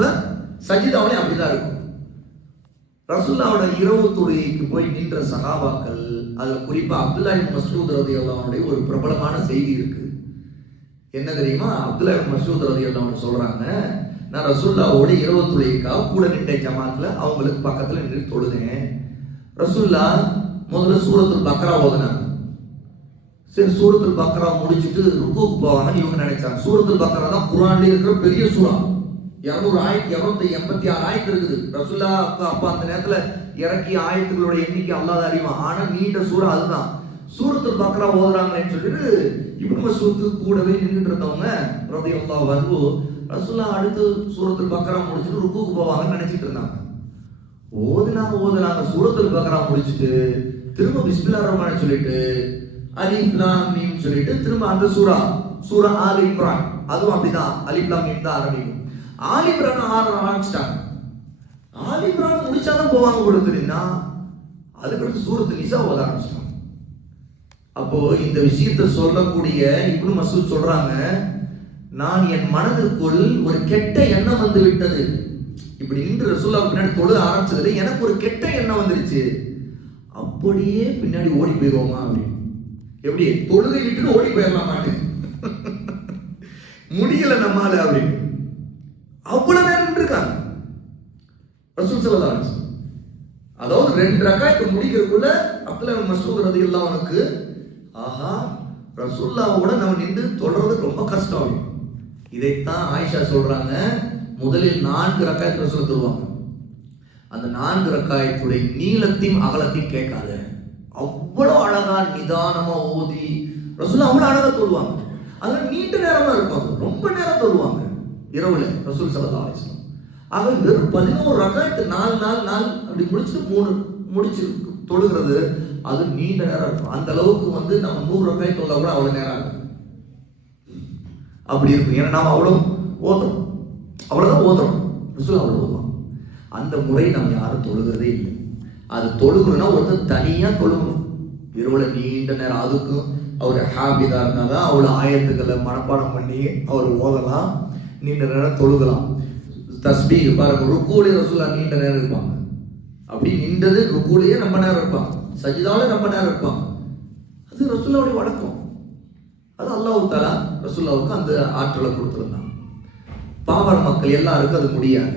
சஜிதாவிலே அப்படிதான் இருக்கும். ரசூலுல்லாஹ்வோட இரவு தொழுகைக்கு போய் நின்ற சஹாபாக்கள், அதுல குறிப்பா அப்துல்லாஹ் இப்னு மஸ்ஊத் ரலியல்லாஹு அன்ஹு ஒரு பிரபலமான செய்தி இருக்கு. என்ன தெரியுமா? அப்துல்லாஹ் இப்னு மஸ்ஊத் ரலியல்லாஹு அன்ஹு சொல்றாங்க, நான் ரசூலுல்லாஹ்வோட இரவு தொழுகைக்காக கூட நின்ற ஜமாத்ல அவங்களுக்கு பக்கத்துல நின்று தொழுதேன். ரசூலுல்லாஹ் முதல்ல சூரத்துல் பக்ரா ஓதுனாங்க. சரி, சூரத்துல் பக்ரா முடிச்சுட்டு ருக்குக்கு போவாங்கன்னு இவங்க நினைச்சாங்க. சூரத்துல் பக்ரா தான் குர்ஆன்ல இருக்கிற பெரிய சூரா. 200 ஆயத்து, 286 ஆயத்து இருக்குது. ரசூலுல்லாஹ் அப்ப அந்த நேரத்துல இறக்கிய ஆயத்துகளோட எண்ணிக்கை அல்லாஹ் அறிவான். ஆனா நீண்ட சூரா அதுதான். சூரத்துல் பக்ரா ஓதுறாங்களேன்னு சொல்லிட்டு இப்னு மஸ்ஊத் கூடவே நின்றுட்டு இருந்தவங்க ரலியல்லாஹு அன்ஹு ரசூலுல்லாஹ் அடுத்து சூரத்துல் பக்ரா முடிச்சுட்டு ருக்குக்கு போவாங்கன்னு நினைச்சிட்டு இருந்தாங்க. ஓதுனாங்க சூரத்துல் பக்ரா முடிச்சுட்டு திரும்ப பிஸ்மில்லாஹிர் ரஹ்மானிர் சொல்லிட்டு அலிஃப் லாம் மீம் சொல்லிட்டு திரும்ப அந்த சூரா ஆல் இம்ரான், அதுவும் அப்படிதான் அலிஃப் லாம் மீம் தான் ஆரம்பிக்கும். ஆல் இம்ரான் ஆரம்பிச்சிட்டாங்க. ஆல் இம்ரான் முடிச்சாதான் போவாங்க கொடுத்துருந்தா, அதுக்கடுத்து சூரத்துல் நிசா ஓத ஆரம்பிச்சிட்டாங்க. அப்போ இந்த விஷயத்தை சொல்லக்கூடிய இப்னு மஸ்ஊத் சொல்றாங்க, நான் என் மனதிற்குள் ஒரு கெட்ட எண்ணம் வந்து விட்டது. இப்படி நின்று ரசூலுல்லாஹ் பின்னாடி தொழுக ஆரம்பிச்சதுல எனக்கு ஒரு கெட்ட எண்ணம் வந்துருச்சு. அப்படியே பின்னாடி ஓடி போயிடுவோமா அப்படின்னு. எப்படி தொழுகை விட்டுட்டு ஓடி போயிடலாமான்னு முடியல நம்மால அப்படின்னு. அவ்வளவு நேரம் இருக்காங்க ரசூல் ஸல்லல்லாஹு அலைஹி வஸல்லம். அதாவது 2 ரக்காயத்து முடிக்கிறதுக்குள்ள அப்துல்லாஹ் இப்னு மஸ்ஊத் ரலியல்லாஹு அன்ஹு, ஆஹா ரசூலுல்லாஹ்வோட நம்ம நின்று தொழுறது ரொம்ப கஷ்டம். இதைத்தான் ஆயிஷா சொல்றாங்க, முதலில் 4 ரக்காயத்து ரசூல் தொழுவாங்க. அந்த 4 ரக்காயத்துடைய நீளத்தையும் அகலத்தையும் கேட்காத, அவ்வளவு அழகா நிதானமா ஓதி ரசூல் அவ்வளவு அழகா தொழுவாங்க. அதனால நீண்ட நேரமா இருப்பாங்க, ரொம்ப நேரம் தொழுவாங்க இரவுல ரசூல் ஸல்லல்லாஹு அலைஹி வஸல்லம். ஆக வெறும் 11 ரக்காயத்து 4 அப்படி முடிச்சுட்டு 3 முடிச்சு தொழுகிறது, அது நீண்ட நேரம் இருக்கும். அந்த அளவுக்கு நம்ம 100 ரக்காயத்து தொழுதா கூட அவ்வளவு நேரம் இருக்கும். அப்படி இருக்கும். ஏன்னா நாம அவ்வளவு ஓதுறோம், அவ்வளவுதான் ஓதுறோம். ரசூல் அவ்வளவு ஓதுவாங்க. அந்த முறை நம்ம யாரும் தொழுகிறதே இல்லை. அது தொழுகணும்னா ஒருத்தர் தனியா தொழுகணும். இரவுல நீண்ட நேரம், அதுக்கும் அவர் ஹாபிதா இருந்தாதான் அவ்வளவு ஆயத்துக்களை மனப்பாடம் பண்ணி அவர் ஓதலாம், நீண்ட நேரம் தொழுகலாம். தஸ்பீஹ் பாருங்க, ருக்குலே ரசூலுல்லாஹ் நீண்ட நேரம் இருப்பாங்க. அப்படி நின்றது ருக்குலேயே ரொம்ப நேரம் இருப்பாங்க, சஜிதால ரொம்ப நேரம் இருப்பாங்க. அது ரசூலுல்லாஹ்வுடைய வழக்கம். அது அல்லாஹ் தஆலா ரசூலுல்லாஹ்வுக்கு அந்த ஆற்றலை கொடுத்திருந்தான். பாமர மக்கள் எல்லாருக்கும் அது முடியாது.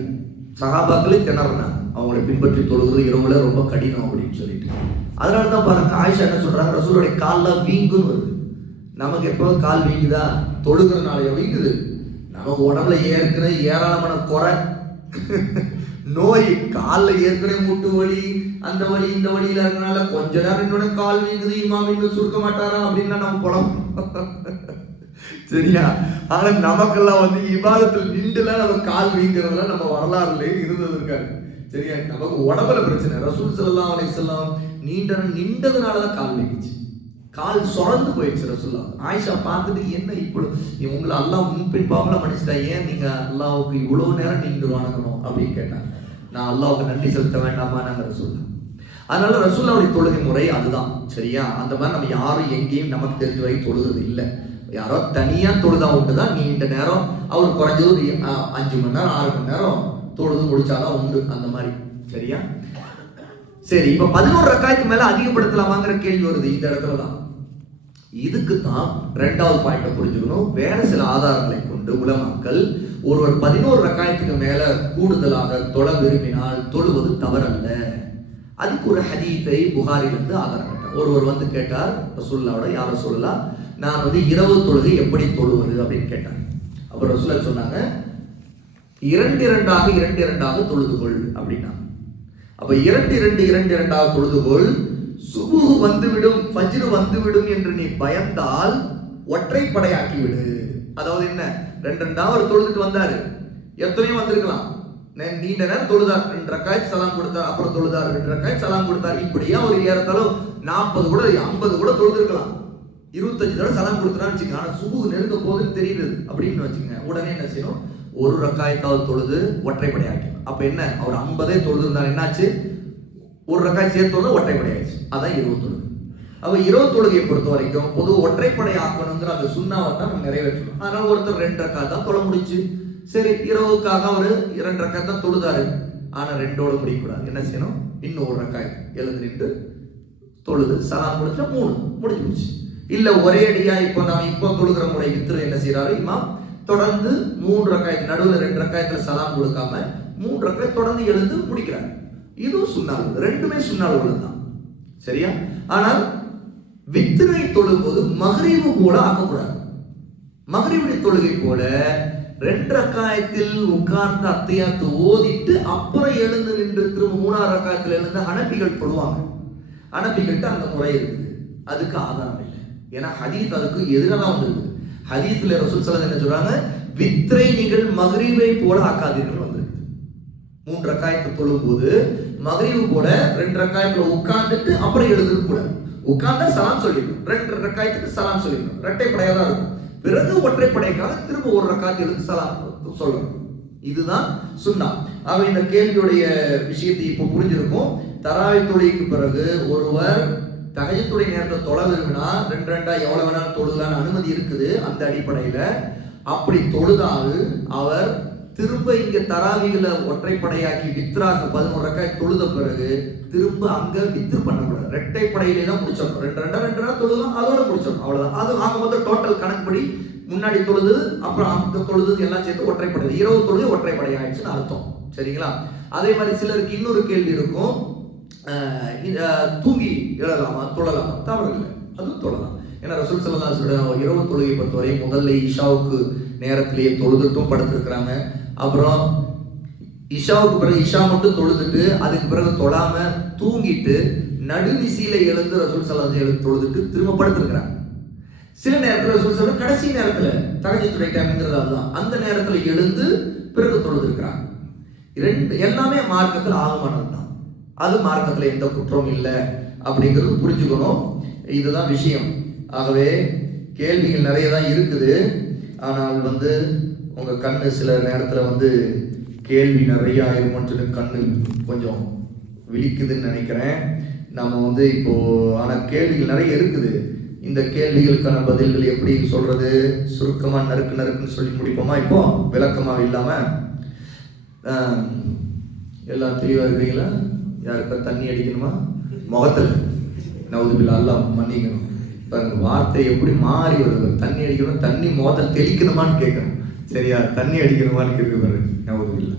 சஹாபாக்களே திணறினாங்க, அவங்களை பின்பற்றி தொழுவது இரவுல ரொம்ப கடினம் அப்படின்னு சொல்லிட்டு. அதனால தான் பாருங்க ஆயிஷா என்ன சொல்றாங்க, ரசூலுடைய கால்லாம் வீங்குன்னு வருது. நமக்கு எப்போ கால் வீங்குதா? தொழுகிறனால வீங்குது. நமக்கு உடம்புல ஏற்கனவே ஏராளமான குறை நோய், காலில் ஏற்கனவே முட்டு வலி, அந்த வலி இந்த வழியில இருக்கனால கொஞ்ச நேரம் என்னோட கால் வீங்குது, இமாம் இன்னும் சுருக்க மாட்டாரா அப்படின்னா நம்ம புலம்பும். சரியா? ஆனா நமக்கெல்லாம் வந்து இபாதத்தில் நின்றுல நம்ம கால் வீங்குறதுல நம்ம வரலாறுல இருந்தது இருக்காரு. சரியா? நமக்கு உடம்புல பிரச்சனை. ரசூல் ஸல்லல்லாஹு அலைஹி வஸல்லம் நின்றதுனாலதான் கால் வீங்குச்சு, கால் சுரந்து போயிடுச்சு. ரசூல்லா ஆயிஷா பார்த்துட்டு, என்ன இப்படி உங்களை அல்லாஹ் முன்பின் பாவல மன்னிச்சிட்டா, ஏன் நீங்க அல்லாஹ்வுக்கு இவ்வளவு நேரம் நின்று வணங்கணும் அப்படின்னு கேட்டாங்க. நான் அல்லாஹ்வுக்கு நன்றி செலுத்த வேண்டாமா நாங்க ரசூல்லா? அதனால ரசூலுல்லாஹ்வுடைய தொழுகை முறை அதுதான். சரியா? அந்த மாதிரி நம்ம யாரும் எங்கேயும் நமக்கு தெரிஞ்ச வரை தொழுகிறது இல்லை. யாரோ தனியா தொழுதா உண்டுதான் நீண்ட நேரம், அவர் குறைஞ்சது 5 மணி நேரம் 6 மணி நேரம் தொழுது முடிச்சாதான் உண்டு அந்த மாதிரி. சரியா? சரி, இப்ப 11 ரக்காயத்துக்கு மேல அதிகப்படுத்தலாமாங்கிற கேள்வி வருது இந்த இடத்துல தான். இதுக்கு தான் ரெண்டாவது பாயிண்ட் புரிஞ்சுக்கணும். வேற சில ஆதாரங்களை கொண்டு உலமாக்கள் ஒருவர் 11 ரக்காயத்துக்கு மேல கூடுதலாக தொழ விரும்பினால் தொழுவது தவறல்ல. அதுக்கு ஒரு ஹதீஸை புகாரிலிருந்து ஆதாரம் கேட்டார். ஒருவர் வந்து கேட்டார் ரசூலுல்லாஹ்வோட, யார் ரசூலுல்லாஹ், நான் வந்து இரவு தொழுகை எப்படி தொழுவது அப்படின்னு கேட்டார். அப்ப ரசூலுல்லாஹ் சொன்னாங்க, 2 தொழுதுகொள் அப்படின்னா. அப்ப 2 தொழுதுகொள். சுபுஹ் வந்துவிடும், ஃபஜ்ர் வந்துவிடும் என்று நீ பயந்தால் ஒற்றைப்படையாக்கி விடு. அதாவது என்ன, 2 அவர் தொழுதுட்டு வந்தாரு, எத்தனையும் வந்திருக்கலாம், நீண்ட நேரம் தொழுதார், 2 ரக்காயத் சலாம் கொடுத்தார், அப்புறம் தொழுதார், 2 ரக்காயத் சலாம் கொடுத்தார், இப்படியா ஒரு ஏறத்தாலும் 40 கூட 50 கூட தொழுதுருக்கலாம். 25 தடவை சலாம் கொடுத்தான்னு வச்சுக்கோங்க. ஆனா சுபுஹ் நெருங்க போகுதுன்னு தெரியுது அப்படின்னு வச்சுக்கோங்க. உடனே என்ன செய்யணும், ஒரு ரக்காயத்தாவது தொழுது ஒற்றைப்படையாக்கணும். அப்ப என்ன, அவர் 50 தொழுது இருந்தார், என்னாச்சு, ஒரு ரக்காய் சேர்த்தோட ஒற்றைப்படை ஆயிடுச்சு. அதான் 20 தொழுகை. அவ 20 தொழுகையை பொறுத்த வரைக்கும் பொது ஒற்றைப்படை ஆக்கணுங்கிற அந்த சுண்ணாவை தான் நம்ம நிறைவேற்றணும். அதனால ஒருத்தர் 2 ரக்காய் தான் தொழ முடிச்சு. சரி, இரவுக்காக அவரு 2 ரக்காய் தான் தொழுதாரு. ஆனா 2ஓட முடிக்கக்கூடாது. என்ன செய்யணும், இன்னும் ஒரு ரக்காய் எழுந்து நின்று தொழுது சலாம் முடிச்சா 3 முடிஞ்சு போச்சு. இல்ல ஒரே அடியா இப்போ தொழுகிற முறை வித்திரு என்ன செய்யறாரு, இமாம் தொடர்ந்து 3 ரக்காயத்து நடுவில் 2 ரக்காயத்துல சலாம் கொடுக்காம 3 ரக்காய் தொடர்ந்து எழுந்து முடிக்கிறாங்க. இதுவும் சுன்னாள், ரெண்டுமே சுன்னாள் தான். சரியா? ஆனால் வித்திரை தொழும்போது மக்ரிபு போல ஆக்கக்கூடாது. மக்ரிபுடைய தொழுகை போல 2 ரக்காயத்தில் உட்கார்ந்து அத்தையாத்து ஓதிட்டு அப்புறம் எழுந்து நின்று திரும்ப 3ஆவது ரக்காயத்தில் எழுந்து ஹனபிகள் தொழுவாங்க. ஹனபிகள்கிட்ட அந்த முறை இருக்குது, அதுக்கு ஆதாரம் இல்லை. ஏன்னா ஹதீஸ் அதுக்கு எதிராக வந்திருக்கு. ஹதீஸ்ல ரசூல் ஸல்லல்லாஹு அலைஹி வஸல்லம் என்ன சொல்றாங்க, வித்திரை நீங்கள் மக்ரிபை போல ஆக்காதீர்கள் வந்திருக்கு. 3 ரக்காயத்தை தொழும்போது மக்ரிபு போல 2 ரக்காயத்துல உட்கார்ந்துட்டு அப்புறம் எழுந்து கூட உட்கார்ந்தா சலாம் சொல்லிடணும், 2 ரக்காயத்துக்கு சலாம் சொல்லிடணும், இரட்டைப்படையா தான் இருக்கும். பிறகு ஒற்றைப்படைக்காக திரும்ப 1 ரக்காயத்து எழுந்து சலாம் சொல்லணும். இதுதான் சுன்னா. ஆக இந்த கேள்வியுடைய விஷயத்தை இப்போ புரிஞ்சிருக்கும். தராவித் தொழுகைக்கு பிறகு ஒருவர் தஹஜ்ஜுடைய நேரத்தை தொழ விரும்பினா 2 எவ்வளவு வேணாலும் தொழுதலான்னு அனுமதி இருக்குது. அந்த அடிப்படையில அப்படி தொழுதால் அவர் திரும்ப இங்க தராவிகளை ஒற்றைப்படையாக்கி வித்ராக 11 ரக்காய் தொழுத பிறகு திரும்ப அங்க வித்ரு பண்ணக்கூடாது. இரட்டைப்படையிலே தான் முடிச்சிடணும். 2 தொழுதும் அதோட முடிச்சிடணும், அவ்வளவுதான். அது ஆக மொத்தம் டோட்டல் கணக்குப்படி முன்னாடி தொழுது அப்புறம் அந்த தொழுது எல்லாம் சேர்த்து ஒற்றைப்படை, 20 தொழுது ஒற்றைப்படை ஆயிடுச்சுன்னு அர்த்தம். சரிங்களா? அதே மாதிரி சிலருக்கு இன்னொரு கேள்வி இருக்கும், தூங்கி எழலாமா தொழலாமா? தவறு இல்லை, அதுவும் தொழலாம். ஏன்னா ரசூல் ஸல்லல்லாஹு அலைஹி வஸல்லம் இரவு தொழுகை பொறுத்தவரை முதல்ல இஷாவுக்கு நேரத்திலேயே தொழுதுட்டும் படுத்திருக்கிறாங்க. அப்புறம் இஷாவுக்கு பிறகு இஷா மட்டும் தொழுதுட்டு அதுக்கு பிறகு தொழாம தூங்கிட்டு நடுநிசையில எழுந்து ரசூல் ஸல்லல்லாஹு அலைஹி வஸல்லம் தொழுதுட்டு திரும்ப படுத்திருக்கிறாங்க. சில நேரத்தில் ரசூல் ஸல்லல்லாஹு கடைசி நேரத்துல தஹஜ்ஜுடைய டைம்ங்கிறது அதுதான், அந்த நேரத்துல எழுந்து பிறகு தொழுதுருக்கிறாங்க. எல்லாமே மார்க்கத்தில் ஆகமானது தான். அது மார்க்கத்தில் எந்த குற்றமும் இல்லை அப்படிங்கிறது புரிஞ்சுக்கணும். இதுதான் விஷயம். ஆகவே கேள்விகள் நிறைய தான் இருக்குது. ஆனால் உங்க கண்ணு சில நேரத்தில் கேள்வி நிறைய ஆயிருமோன்னு கண்ணு கொஞ்சம் விழிக்குதுன்னு நினைக்கிறேன். நம்ம இப்போ ஆனால் கேள்விகள் நிறைய இருக்குது. இந்த கேள்விகளுக்கான பதில்கள் எப்படி சொல்றது, சுருக்கமா நறுக்கு நறுக்குன்னு சொல்லி முடிப்போமா? இப்போ விளக்கமா இல்லாம எல்லாம் தெளிவா இருக்கீங்களா? யாருக்கா தண்ணி அடிக்கணுமா முகத்துல? நவுதுபில்லா, அல்லாஹ் மன்னிக்கணும். வார்த்தை எப்படி மாறி வருது. தண்ணி அடிக்கணும், தண்ணி மோதல் தெளிக்கணுமான்னு கேட்கணும். சரியா, தண்ணி அடிக்கணுமான்னு கேட்குறாரு. இல்லை.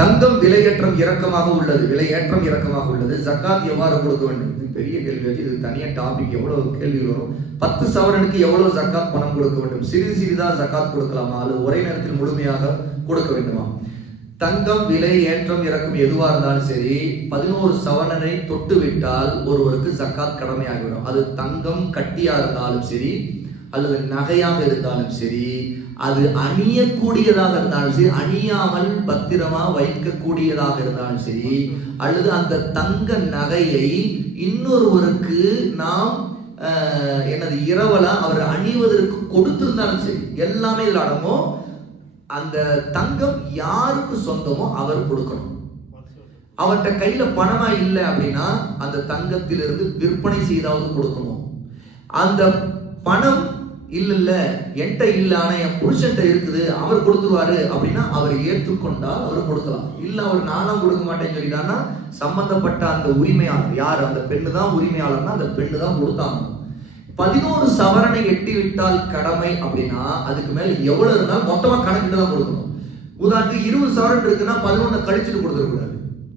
தங்கம் விலையேற்றம் இறக்கமாக உள்ளது. விலையேற்றம் இறக்கமாக உள்ளது. ஜக்காத் எவ்வாறு கொடுக்க வேண்டும்? இது பெரிய கேள்வி வச்சு, இது தனியாக டாபிக். எவ்வளவு கேள்வி வரும். 10 சவரனுக்கு எவ்வளவு ஜக்காத் பணம் கொடுக்க வேண்டும்? சிறிது சிறிதாக ஜக்காத் கொடுக்கலாமா, அல்லது ஒரே நேரத்தில் முழுமையாக கொடுக்க வேண்டுமா? தங்கம் விலை ஏற்றம் இறக்கும் எதுவாக இருந்தாலும் சரி, 11 சவரனை தொட்டு விட்டால் ஒருவருக்கு ஜக்காத் கடமையாகிவிடும். அது தங்கம் கட்டியா இருந்தாலும் சரி, அல்லது நகையாக இருந்தாலும் சரி, அது அணியக்கூடியதாக இருந்தாலும் சரி, அணியாமல் பத்திரமா வைக்கக்கூடியதாக இருந்தாலும் சரி, அல்லது அந்த தங்க நகையை இன்னொருவருக்கு நாம் எனது இரவலா அவர் அணிவதற்கு கொடுத்திருந்தாலும் சரி, எல்லாமே இதில் அடங்கும். அந்த தங்கம் யாருக்கு சொந்தமோ அவர் கொடுக்கணும். அவர்கிட்ட கையில பணமா இல்லை அப்படின்னா அந்த தங்கத்திலிருந்து விற்பனை செய்தாவது கொடுக்கணும். அந்த பணம் இல்ல என்கிட்ட இல்லை, ஆனா என் புருஷன்ட்ட இருக்குது, அவர் கொடுத்துருவாரு அப்படின்னா அவர் ஏற்றுக்கொண்டால் அவர் கொடுக்கலாம். இல்ல அவர் நானும் கொடுக்க மாட்டேன்னு சொல்லிட்டான்னா சம்பந்தப்பட்ட அந்த உரிமையாளர் யார், அந்த பெண்ணு தான் உரிமையாளர்னா அந்த பெண்ணு தான் கொடுத்தாங்க. 11 சவரனை எட்டி விட்டால் கடமை அப்படின்னா அதுக்கு மேல எவ்வளவு இருந்தாலும் மொத்தமா கணக்கிட்டு தான் கொடுக்கணும். உதாரணத்துக்கு 20 சவரன் இருக்குன்னா 11 கழிச்சுட்டு கொடுத்துடக்கூடாது.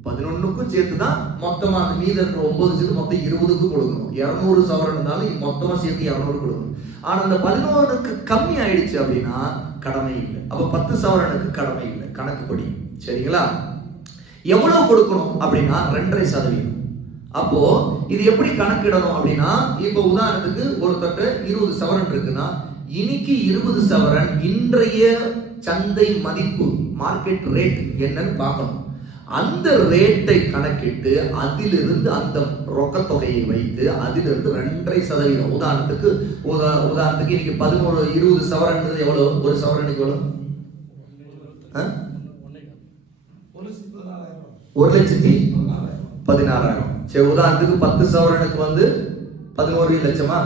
11க்கும் சேர்த்து தான் மொத்தமா அந்த மீத 9 சேர்த்து மொத்தம் 20க்கு கொடுக்கணும். 200 சவரன் இருந்தாலும் மொத்தமா சேர்த்து 200 கொடுக்கணும். ஆனா அந்த 11க்கு கம்மி ஆயிடுச்சு அப்படின்னா கடமை இல்லை. அப்ப 10 சவரனுக்கு கடமை இல்லை கணக்குப்படி. சரிங்களா? எவ்வளவு கொடுக்கணும் அப்படின்னா 2.5%. அப்போ இது எப்படி கணக்கிடணும் அப்படின்னா, இப்ப உதாரணத்துக்கு ஒருத்தட்ட 20 சவரன் இருக்குன்னா, இன்னைக்கு 20 சவரன் இன்றைய சந்தை மதிப்பு, மார்க்கெட் ரேட் என்னன்னு பார்க்கணும். அந்த ரேட்டை கணக்கிட்டு அதிலிருந்து அந்த ரொக்க தொகையை வைத்து அதிலிருந்து 2.5%. உதாரணத்துக்கு இன்னைக்கு 20 சவரன் எவ்வளவு? ஒரு சவரனுக்கு எவ்வளவு? 1,16,000. சரி, உதாரணத்துக்கு 10 சவரனுக்கு 11 லட்சமா?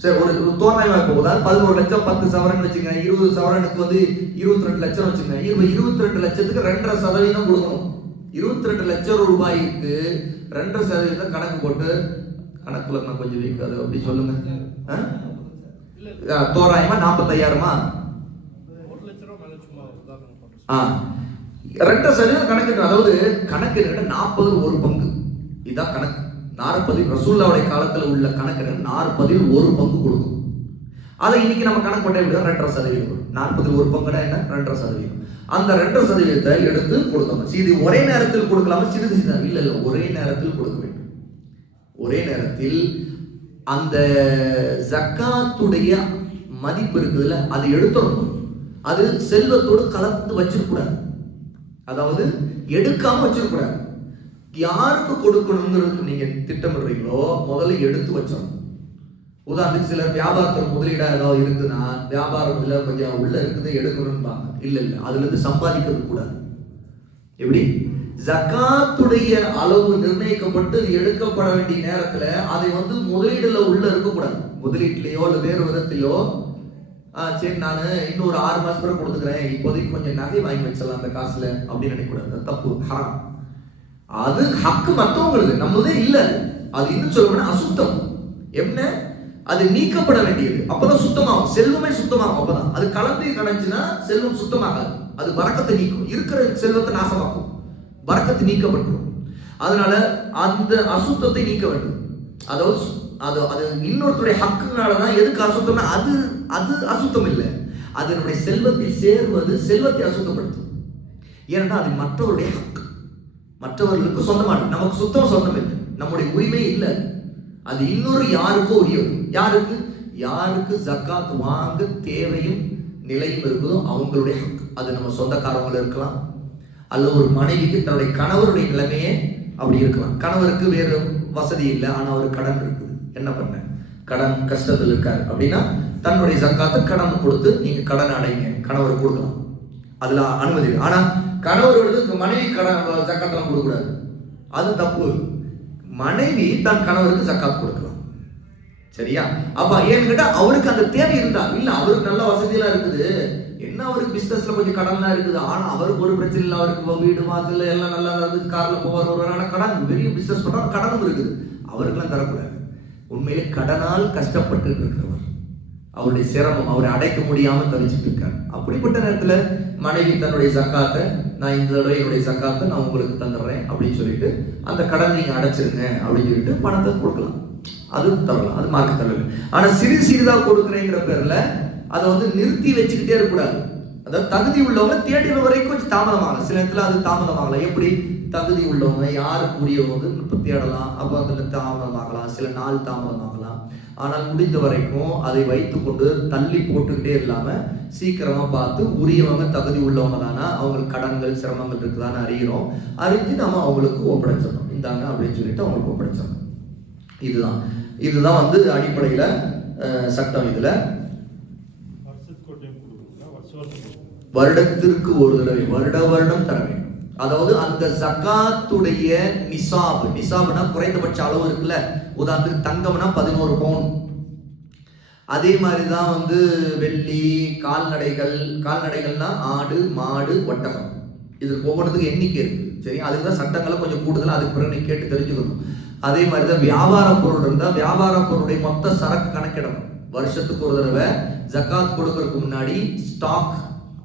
சரி, ஒரு தோராயமா இப்போ உதாரணம் 11 லட்சம் 10 சவரன் வச்சுக்கோங்க. 20 சவரனுக்கு 22 லட்சம் வச்சுக்கோங்க. 22 லட்சத்துக்கு 2.5% கொடுக்கணும். 22 லட்சம் ரூபாய்க்கு 2% கணக்கு போட்டு, கணக்குல நான் கொஞ்சம் வீக்காது அப்படி சொல்லுங்க. தோராயமா 45,000மா? 2% கணக்கு. அதாவது கணக்கு 40 ஒரு பங்கு. இதான் கணக்கு. 40 ரசூலுல்லாஹ்வுடைய காலத்துல உள்ள கணக்கு 40 ஒரு பங்கு கொடுக்கும். அதை இன்னைக்கு நம்ம கணக்கு போட்டா எப்படி? 2.5%. 40 ஒரு பங்குனா என்ன? 2.5%. அந்த 2% எடுத்து கொடுக்கணும். இது ஒரே நேரத்தில் கொடுக்கலாமா? சிறிது சிறிது இல்ல, ஒரே நேரத்தில் கொடுக்க வேண்டும். ஒரே நேரத்தில் அந்த ஜக்காத்துடைய மதிப்பு இருக்குதுல்ல, அதை எடுத்துடணும். அது செல்வத்தோடு கலந்து வச்சிருக்கூடாது. அதாவது எடுக்காம வச்சிருக்கூடாது. யாருக்கு கொடுக்கணுங்கிறதுக்கு நீங்க திட்டமிடுறீங்களோ முதல்ல எடுத்து வச்சோம். உதாரணத்துக்கு சிலர் வியாபாரத்தில் முதலீடா ஏதாவது இருக்குன்னா, வியாபாரத்துல கொஞ்சம் உள்ள இருக்குது எடுக்கணும்பாங்க. இல்ல அதுல இருந்து சம்பாதிக்கிறது கூடாது. எப்படி? ஜக்காத்துடைய அளவு நிர்ணயிக்கப்பட்டு எடுக்கப்பட வேண்டிய நேரத்துல அதை முதலீடுல உள்ள இருக்கக்கூடாது. முதலீட்டிலேயோ இல்ல வேறு விதத்திலோ, சரி நான் இன்னும் ஒரு 6 மாசம் பிறகு கொடுத்துக்கிறேன், இப்போதைக்கு கொஞ்சம் நகை வாங்கி வச்சிடலாம் அந்த காசுல அப்படின்னு நினைக்கக்கூடாது. தப்பு, ஹராம். அது ஹக்கு மற்றவங்களுக்கு, நம்மளதே இல்ல. அது இன்னும் சொல்லணும்னா அசுத்தம். என்ன? அது நீக்கப்பட வேண்டியது. அப்பதான் சுத்தமாகும். செல்வமே சுத்தமாகும். அப்பதான் அது கலந்து கடைஞ்சுன்னா செல்வம் சுத்தமாகாது. அது வரக்கத்தை நீக்கும். இருக்கிற செல்வத்தை நாசமாக்கும். வரக்கத்தை நீக்கப்பட்டுரும். அதனால அந்த அசுத்தத்தை நீக்க வேண்டும். அதாவது அது இன்னொருத்தருடைய ஹக்குனாலதான். எதுக்கு அசுத்தம்னா அது அது அசுத்தம் இல்லை. அது நம்முடைய செல்வத்தில் சேர்வது செல்வத்தை அசுத்தப்படுத்தும். ஏன்னா அது மற்றவருடைய ஹக்கு, மற்றவர்களுக்கு சொந்தமானது. நமக்கு சுத்தம் சொந்தம் இல்லை, நம்முடைய உரிமை இல்லை. அது இன்னொரு யாருக்கோ உரியது. யாருக்கு ஜக்காத் வாங்க தேவையும் நிலையும் இருக்குதோ அவங்களுடைய ஹக்கு. அது நம்ம சொந்தக்காரங்களும் இருக்கலாம், அல்லது ஒரு மனைவிக்கு தன்னுடைய கணவருடைய நிலைமையே அப்படி இருக்கலாம். கணவருக்கு வேறு வசதி இல்லை, ஆனா அவருக்கு கடன் இருக்குது. என்ன பண்ண? கடன் கஷ்டத்தில் இருக்காரு அப்படின்னா தன்னுடைய ஜக்காத்தை கடன் கொடுத்து நீங்க கடன் அடைங்க, கணவர் கொடுக்கலாம். அதுல அனுமதி. ஆனா கணவருக்கு மனைவி கடன் ஜக்காத்தெல்லாம் கொடுக்கக்கூடாது. அது தப்பு. மனைவி தன் கணவருக்கு ஜக்காத் கொடுக்கலாம். சரியா? அப்ப ஏன்னு கேட்டா அவருக்கு அந்த தேவை இருந்தா, இல்ல அவருக்கு நல்ல வசதியெல்லாம் இருக்குது, என்ன அவருக்கு பிசினஸ்ல கொஞ்சம் கடன்லாம் இருக்குது, ஆனா அவருக்கு ஒரு பிரச்சனை இல்லை, அவருக்கு வீடு மாத்துல எல்லாம் நல்லா இருக்குது, கார்ல போவார் வருவார், ஆனா கடன் பெரிய பிசினஸ் பண்றாரு, கடனும் இருக்குது, அவருக்கெல்லாம் தரக்கூடாது. உண்மையிலே கடனால் கஷ்டப்பட்டு இருக்கிறவர், அவருடைய சிரமம் அவரை அடைக்க முடியாமல் தவிச்சிட்டு இருக்கார். அப்படிப்பட்ட நேரத்தில் மனைவி தன்னுடைய ஜக்காத்தை, நான் இந்த தடவை என்னுடைய ஜக்காத்தை நான் உங்களுக்கு தந்துடுறேன் அப்படின்னு சொல்லிட்டு அந்த கடன் நீங்க அடைச்சிருங்க அப்படின்னு சொல்லிட்டு பணத்தை கொடுக்கலாம். அது தரலாம், அது மார்க்க தரல. ஆனா சிறிதாக கொடுக்குறேங்கிற பேர்ல அதை வந்து நிறுத்தி வச்சுக்கிட்டே இருக்கக்கூடாது. அதாவது தகுதி உள்ளவங்க தேடுற வரைக்கும் கொஞ்சம் தாமதமாகலாம். சில இடத்துல அது தாமதமாகலாம். எப்படி தகுதி உள்ளவங்க யாருக்குரியவங்க இப்போ தேடலாம், அப்போ அதில் தாமதமாகலாம், சில நாள் தாமதமாகலாம். ஆனால் முடிந்த வரைக்கும் அதை வைத்து கொண்டு தள்ளி போட்டுக்கிட்டே இல்லாமல் சீக்கிரமாக பார்த்து உரியவங்க தகுதி உள்ளவங்க தானே, அவங்களுக்கு கடன்கள் சிரமங்கள் இருக்குதான்னு அறிஞ்சு நம்ம அவங்களுக்கு ஒப்படைச்சிடணும். இந்தாங்க அப்படின்னு சொல்லிட்டு அவங்களுக்கு ஒப்படைச்சிடணும். இதுதான் வந்து அடிப்படையில் சட்டம். இதில் வருடத்திற்கு ஒரு தடவை வருடம் தர வேண்டும். அதாவது அந்த ஜகாத்துடைய நிசாப்னா குறைந்தபட்ச அளவு இருக்குல்ல. உதாரணத்துக்கு தங்கம்னா 11 பவுன். அதே மாதிரிதான் வந்து வெள்ளி, கால்நடைகள்னா ஆடு, மாடு, ஒட்டகம். இதுக்கு ஒவ்வொன்றுத்துக்கு எண்ணிக்கை இருக்கு. சரி, அதுக்கு தான் சட்டங்களை கொஞ்சம் கூடுதலாக அதுக்கு பிறகு நீ கேட்டு தெரிஞ்சுக்கணும். அதே மாதிரி தான் வியாபார பொருள் இருந்தால் வியாபார பொருளுடைய மொத்த சரக்கு கணக்கிடணும். வருஷத்துக்கு ஒரு தடவை ஜக்காத் கொடுக்கறதுக்கு முன்னாடி ஸ்டாக்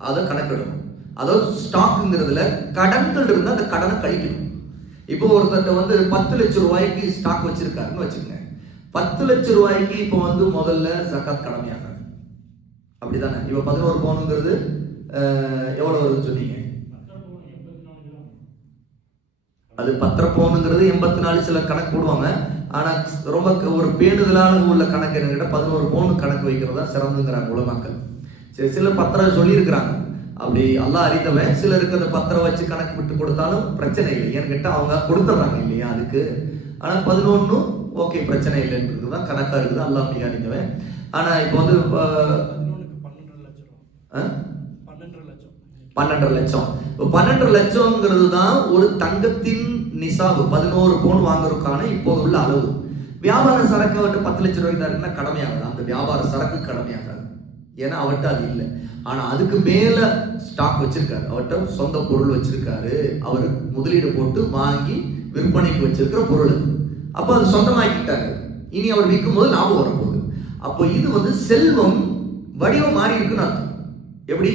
அதை கணக்கிடணும். அதாவது ஸ்டாக்குங்கிறதுல கடன்கள் இருந்தால் அந்த கடனை கழிக்கணும். இப்போ ஒருத்தர் வந்து 10 லட்சம் ரூபாய்க்கு ஸ்டாக் வச்சிருக்காருன்னு வச்சுக்கோங்க. 10 லட்சம் ரூபாய்க்கு இப்போ வந்து முதல்ல ஜக்காத் கடமையாகாது. அப்படிதானே? இப்போ 11 பவுனுங்கிறது எவ்வளோ வருதுன்னு சொன்னீங்க? அது 10 பவுனுங்கிறது 84 சில கணக்கு போடுவாங்க. ஆனால் ரொம்ப ஒரு பேணுதலான உள்ள கணக்கு என்னகிட்ட 11 பவுன் கணக்கு வைக்கிறதா சிறந்துங்கிறாங்க உலமாக்கள். சில 10 சொல்லியிருக்கிறாங்க. அப்படி அல்லாஹ் அறிந்தவன். சிலருக்கு அந்த 10 வச்சு கணக்கு விட்டு கொடுத்தாலும் பிரச்சனை இல்லை. ஏன்னு கேட்டால் அவங்க கொடுத்துட்றாங்க இல்லையா அதுக்கு. ஆனால் 11 ஓகே, பிரச்சனை இல்லைன்றது தான் கணக்காக இருக்குது. அல்லாஹ் மிக அறிந்தவன். ஆனால் இப்போ வந்து 12 லட்சம். இப்போ 12 லட்சம்ங்கிறது தான் ஒரு தங்கத்தின் நிசாபு. 11 பவுன் வாங்குறதுக்கான இப்போது உள்ள அளவு. வியாபார சரக்கு அவர்கிட்ட 10 லட்சம் ரூபாய்க்கு தான் இருக்குன்னா கடமையாகாது. அந்த வியாபார சரக்கு கடமையாகாது. ஏன்னா அவர்கிட்ட அது இல்லை. ஆனா அதுக்கு மேல ஸ்டாக் வச்சிருக்காரு, அவர்கிட்ட சொந்த பொருள் வச்சிருக்காரு, அவர் முதலீடு போட்டு வாங்கி விற்பனைக்கு வச்சிருக்கிற பொருள். அப்போ அது சொந்தமாக்கிட்டாரு. இனி அவர் விற்கும் போது லாபம் வரப்போகுது. அப்போ இது வந்து செல்வம் வடிவம் மாறி இருக்குன்னு அர்த்தம். எப்படி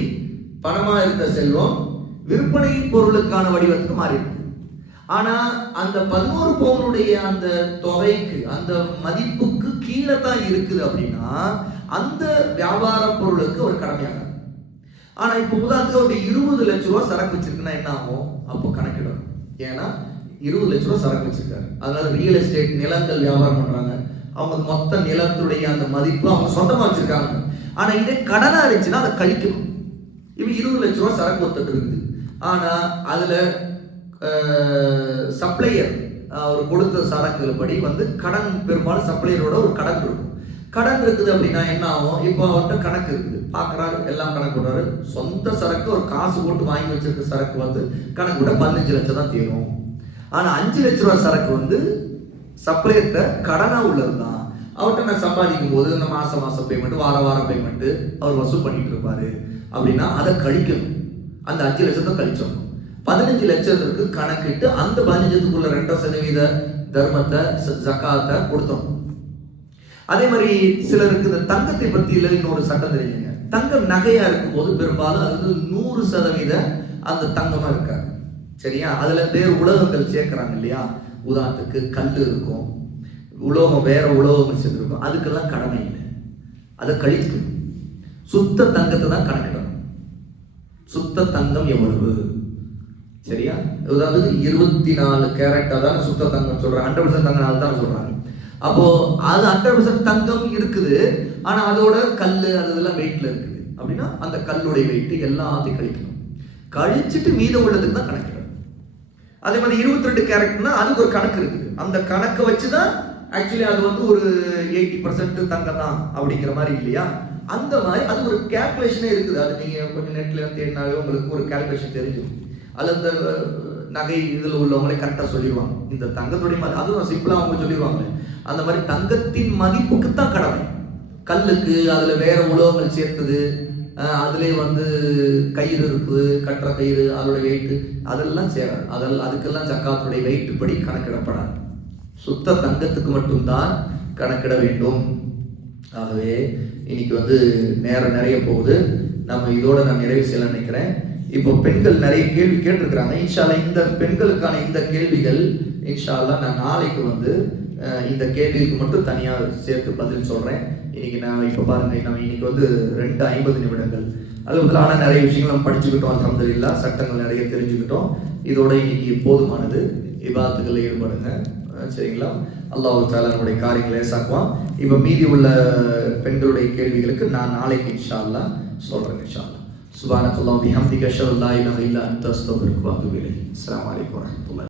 பணமா இருந்த செல்வம் விற்பனை பொருளுக்கான வடிவத்துக்கு மாறி இருக்கு. ஆனா அந்த 11 பவுனுடைய அந்த தொகைக்கு, அந்த மதிப்புக்கு கீழே தான் இருக்குது அப்படின்னா அந்த வியாபார பொருளுக்கு ஒரு கடமையாக. ஆனா இப்போ உதாரணத்துக்கு ஒரு 20 லட்சம் ரூபாய் சரக்கு வச்சிருக்குன்னா என்ன ஆகும்? அப்போ கணக்கிடணும். ஏன்னா 20 லட்சம் ரூபாய் சரக்கு வச்சிருக்காரு. அதனால ரியல் எஸ்டேட் நிலங்கள் வியாபாரம் பண்றாங்க. அவங்க மொத்த நிலத்துடைய அந்த மதிப்பு அவங்க சொந்தமா வச்சிருக்காங்க. ஆனா இதே கடனா இருந்துச்சுன்னா அதை கழிக்கணும். இப்போ 20 லட்சம் ரூபாய் சரக்கு ஒத்துட்டு இருக்குது. ஆனா அதுல சப்ளையர் அவர் கொடுத்த சரக்குகள் படி வந்து கடன், பெரும்பாலும் சப்ளையரோட ஒரு கடன் இருக்கும். கடன் இருக்குது அப்படின்னா என்ன ஆகும்? இப்போ அவர்கிட்ட கணக்கு இருக்குது, பார்க்குறாரு, எல்லாம் கணக்கு போடுறாரு. சொந்த சரக்கு ஒரு காசு போட்டு வாங்கி வச்சிருக்க சரக்கு வந்து கணக்கு கூட 15 லட்சம் தான் தீரும். ஆனால் 5 லட்ச ரூபா சரக்கு வந்து சப்ளையர்கிட்ட கடனாக உள்ளது தான். அவர்கிட்ட நான் சம்பாதிக்கும் போது இந்த மாதம் பேமெண்ட், வாரம் பேமெண்ட்டு அவர் வசூல் பண்ணிட்டு இருப்பாரு அப்படின்னா அதை கழிக்கணும். அந்த 5 லட்சத்தை கழிச்சோம். 15 லட்சத்துக்கு கணக்கிட்டு அந்த 15க்குள்ள 2% தர்மத்தை, ஜக்காத்தை கொடுத்தோம். அதே மாதிரி சிலருக்கு இந்த தங்கத்தை பற்றியில இன்னொரு சட்டம் தெரியுங்க. தங்கம் நகையா இருக்கும்போது பெரும்பாலும் அது 100% அந்த தங்கமா இருக்காது. சரியா? அதுல வேறு உலோகங்கள் சேர்க்கிறாங்க இல்லையா? உதாரணத்துக்கு கல் இருக்கும், உலோகம் வேற உலோகங்கள் சேர்ந்துருக்கும். அதுக்கெல்லாம் கடமை இல்லை, அதை கழிக்கணும். சுத்த தங்கத்தை தான் கணக்கிடணும். சுத்த தங்கம் எவ்வளவு? சரியா? உதாரணத்துக்கு 24 கேரட் அதான் சுத்த தங்கம் சொல்றாங்க. 100% தங்கம் அதுதான் சொல்றாங்க. அப்போ அது 100% தங்கம் இருக்குது. ஆனா அதோட கல் அதெல்லாம் வெயிட்ல இருக்குது அப்படின்னா அந்த கல்லுடைய வெயிட் எல்லாத்தையும் கழிக்கணும். கழிச்சுட்டு மீத உள்ளதுக்கு தான் கணக்கிடணும். அதே மாதிரி 22 கேரட்னா அதுக்கு ஒரு கணக்கு இருக்குது. அந்த கணக்கை வச்சுதான் ஆக்சுவலி அது வந்து ஒரு 80% தங்கம் தான் அப்படிங்கிற மாதிரி இல்லையா? அந்த மாதிரி அது ஒரு கேல்குலேஷனே இருக்குது. அது நீங்க கொஞ்சம் நெட்ல தேடினாலே உங்களுக்கு ஒரு கேல்குலேஷன் தெரிஞ்சிடும். அது அந்த நகை இதில் உள்ளவங்களே கரெக்டாக சொல்லிடுவாங்க. இந்த தங்கத்துடைய மதி அதுவும் சிம்பிளாக அவங்க சொல்லிடுவாங்க. அந்த மாதிரி தங்கத்தின் மதிப்புக்கு தான் கடமை. கல்லுக்கு அதில் வேற உலோகங்கள் சேர்த்தது, அதுலேயே வந்து கயிறு இருக்குது, கட்டுற கயிறு, அதோட வெயிட்டு அதெல்லாம் சேராது. அதுக்கெல்லாம் ஜக்காத்துடைய வெயிட்டு படி கணக்கிடப்படாது. சுத்த தங்கத்துக்கு மட்டும்தான் கணக்கிட வேண்டும். ஆகவே இன்னைக்கு நேரம் நிறைய போகுது. நம்ம இதோட நான் நிறைவு செய்ய நினைக்கிறேன். இப்போ பெண்கள் நிறைய கேள்வி கேட்டிருக்கிறாங்க. இன்ஷா அல்லாஹ் இந்த பெண்களுக்கான இந்த கேள்விகள் இன்ஷா அல்லாஹ் நான் நாளைக்கு இந்த கேள்விக்கு மட்டும் தனியாக சேர்த்து பதில் சொல்கிறேன். இன்னைக்கு நான் இப்போ பாருங்க, நம்ம இன்னைக்கு 2:50 நிமிடங்கள் அளவுகளான நிறைய விஷயங்கள் நம்ம படிச்சுக்கிட்டோம். அல்ஹம்துலில்லாஹ், சட்டங்கள் நிறைய தெரிஞ்சுக்கிட்டோம். இதோட இன்னைக்கு போதுமானது. இபாதத்துகளில் ஈடுபடுங்க, சரிங்களா? அல்லாஹ் தஆலா நம்முடைய காரியங்களை லேசாக்குவான். இப்போ மீதி உள்ள பெண்களுடைய கேள்விகளுக்கு நான் நாளைக்கு இன்ஷா அல்லாஹ் சொல்கிறேன். இன்ஷா அல்லாஹ். சுப்ஹானக்கல்லாஹு வபிஹம்திக அஷ்ஹது அல்லா இலாஹா இல்லா அன்த அஸ்தக்ஃபிருக வ அத்தூபு இலைக். அஸ்ஸலாமு அலைக்கும் வரஹ்மத்துல்லாஹி.